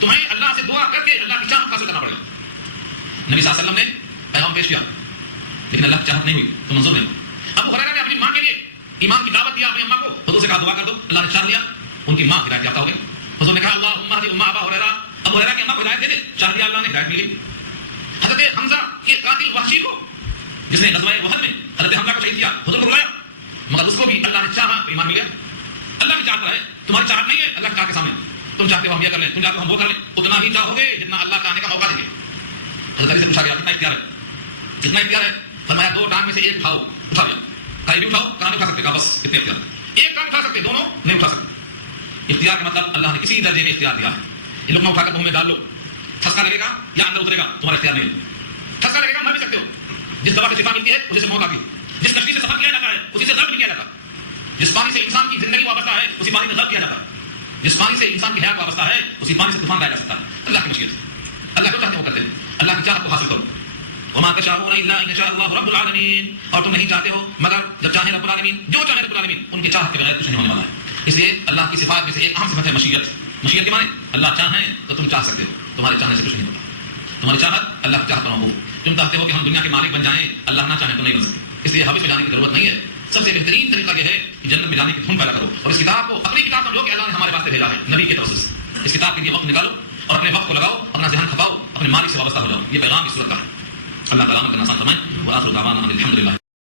تمہیں اللہ سے دعا کر کے اللہ کی چاہت حاصل کرنا پڑے گا. نبی صلی اللہ علیہ وسلم نے پیغام پیش کیا لیکن اللہ کی چاہت نہیں ہوئی تو منظور نہیں. ابو ہریرہ نے اپنی ماں کے لیے ایمان کی دعوت دیا، اپنی اماں کو حضور سے کہا دعا کر دو، اللہ نے چاہ لیا، ان کی ماں ہدایت یافتہ ہو گئی. حضور نے کہا اللہم اہد ام ابا ہریرہ، ابو ہریرہ کی اماں کو ہدایت دے دے، چاہ لیا اللہ نے، ہدایت ملی. حضرت حمزہ کے قاتل وحشی کو جس نے غزوہ احد میں حضرت حمزہ کو شہید کیا، حضور کو بلایا مگر اس کو بھی اللہ نے چاہا ایمان مل گیا. اللہ کی چاہت ہے، تمہاری چاہت نہیں ہے اللہ کی چاہت کے سامنے. تم چاہتے ہو ہم یہ کر لیں، تم چاہتے ہو ہم وہ کر لیں، اتنا ہی چاہو گے جتنا اللہ چاہنے کا موقع دیں گے. حضرت علی سے پوچھا گیا کتنا اختیار ہے؟ کتنا اختیار ہے؟ فرمایا دو ٹانگ میں سے ایک اٹھاؤ، اٹھا لیا. کہیں بھی اٹھاؤ، کہاں نہیں اٹھا سکتے، کہا بس اتنے اختیار. ایک کام اٹھا سکتے، دونوں نہیں اٹھا سکتے. اختیار کا مطلب اللہ نے کسی درجے میں اختیار دیا ہے. یہ لوگ اٹھا کر منہ میں ڈال لو، ٹھسکا لگے گا یا اندر اترے گا، تمہارا اختیار نہیں ہے. ٹھسکا لگے گا مر بھی سکتے ہو، جس دوا سے شفا ملتی ہے اسی سے موت آتی ہے. جس کشتی سے سفر کیا جاتا ہے اسی سے ضرب کیا جاتا ہے. جس پانی سے انسان کی زندگی وابستہ ہے اسی پانی میں ضرب کیا جاتا ہے. جس پانی سے انسان کی حیات وابستہ ہے اسی پانی سے طوفان لایا جا سکتا ہے. اللہ کی مشیت، اللہ کو چاہتے ہو کرتے ہیں. اللہ کی چاہت کو حاصل کرو. وما تشاءون الا ان يشاء الله رب العالمین، اور تم نہیں چاہتے ہو مگر جب چاہے رب العالمین، جو چاہے رب العالمین، ان کے چاہت کے بغیر کچھ نہیں ہونے والا ہے۔ اس لیے اللہ کی صفات میں سے ایک اہم صفت ہے مشیت۔ مشیت کے معنی اللہ چاہیں تو تم چاہ سکتے ہو، تمہارے چاہنے سے کچھ نہیں ہوتا، تمہاری چاہت اللہ کی چاہت نہ ہو۔ تم چاہتے ہو کہ ہم دنیا کے مالک بن جائیں، اللہ نہ چاہے تو نہیں بن سکتے، اس لیے حوث میں جانے کی ضرورت نہیں ہے۔ سب سے بہترین طریقہ یہ ہے کہ جنت میں جانے کی دھن پیدا کرو، اور اس کتاب کو اپنی کتاب سمجھو کہ اللہ نے ہمارے واسطے بھیجا ہے نبی کے توسط سے۔ اس کتاب کے لیے وقت نکالو اور اپنے وقت کو لگاؤ، اپنا ذہن کھپاؤ، اپنے مالک سے وابستہ ہو جاؤ۔ یہ پیغام اس صورت کا ہے۔ اللہ تعالیٰ نے آسان فرمائے۔ وآخر دعوانا ان الحمد للہ۔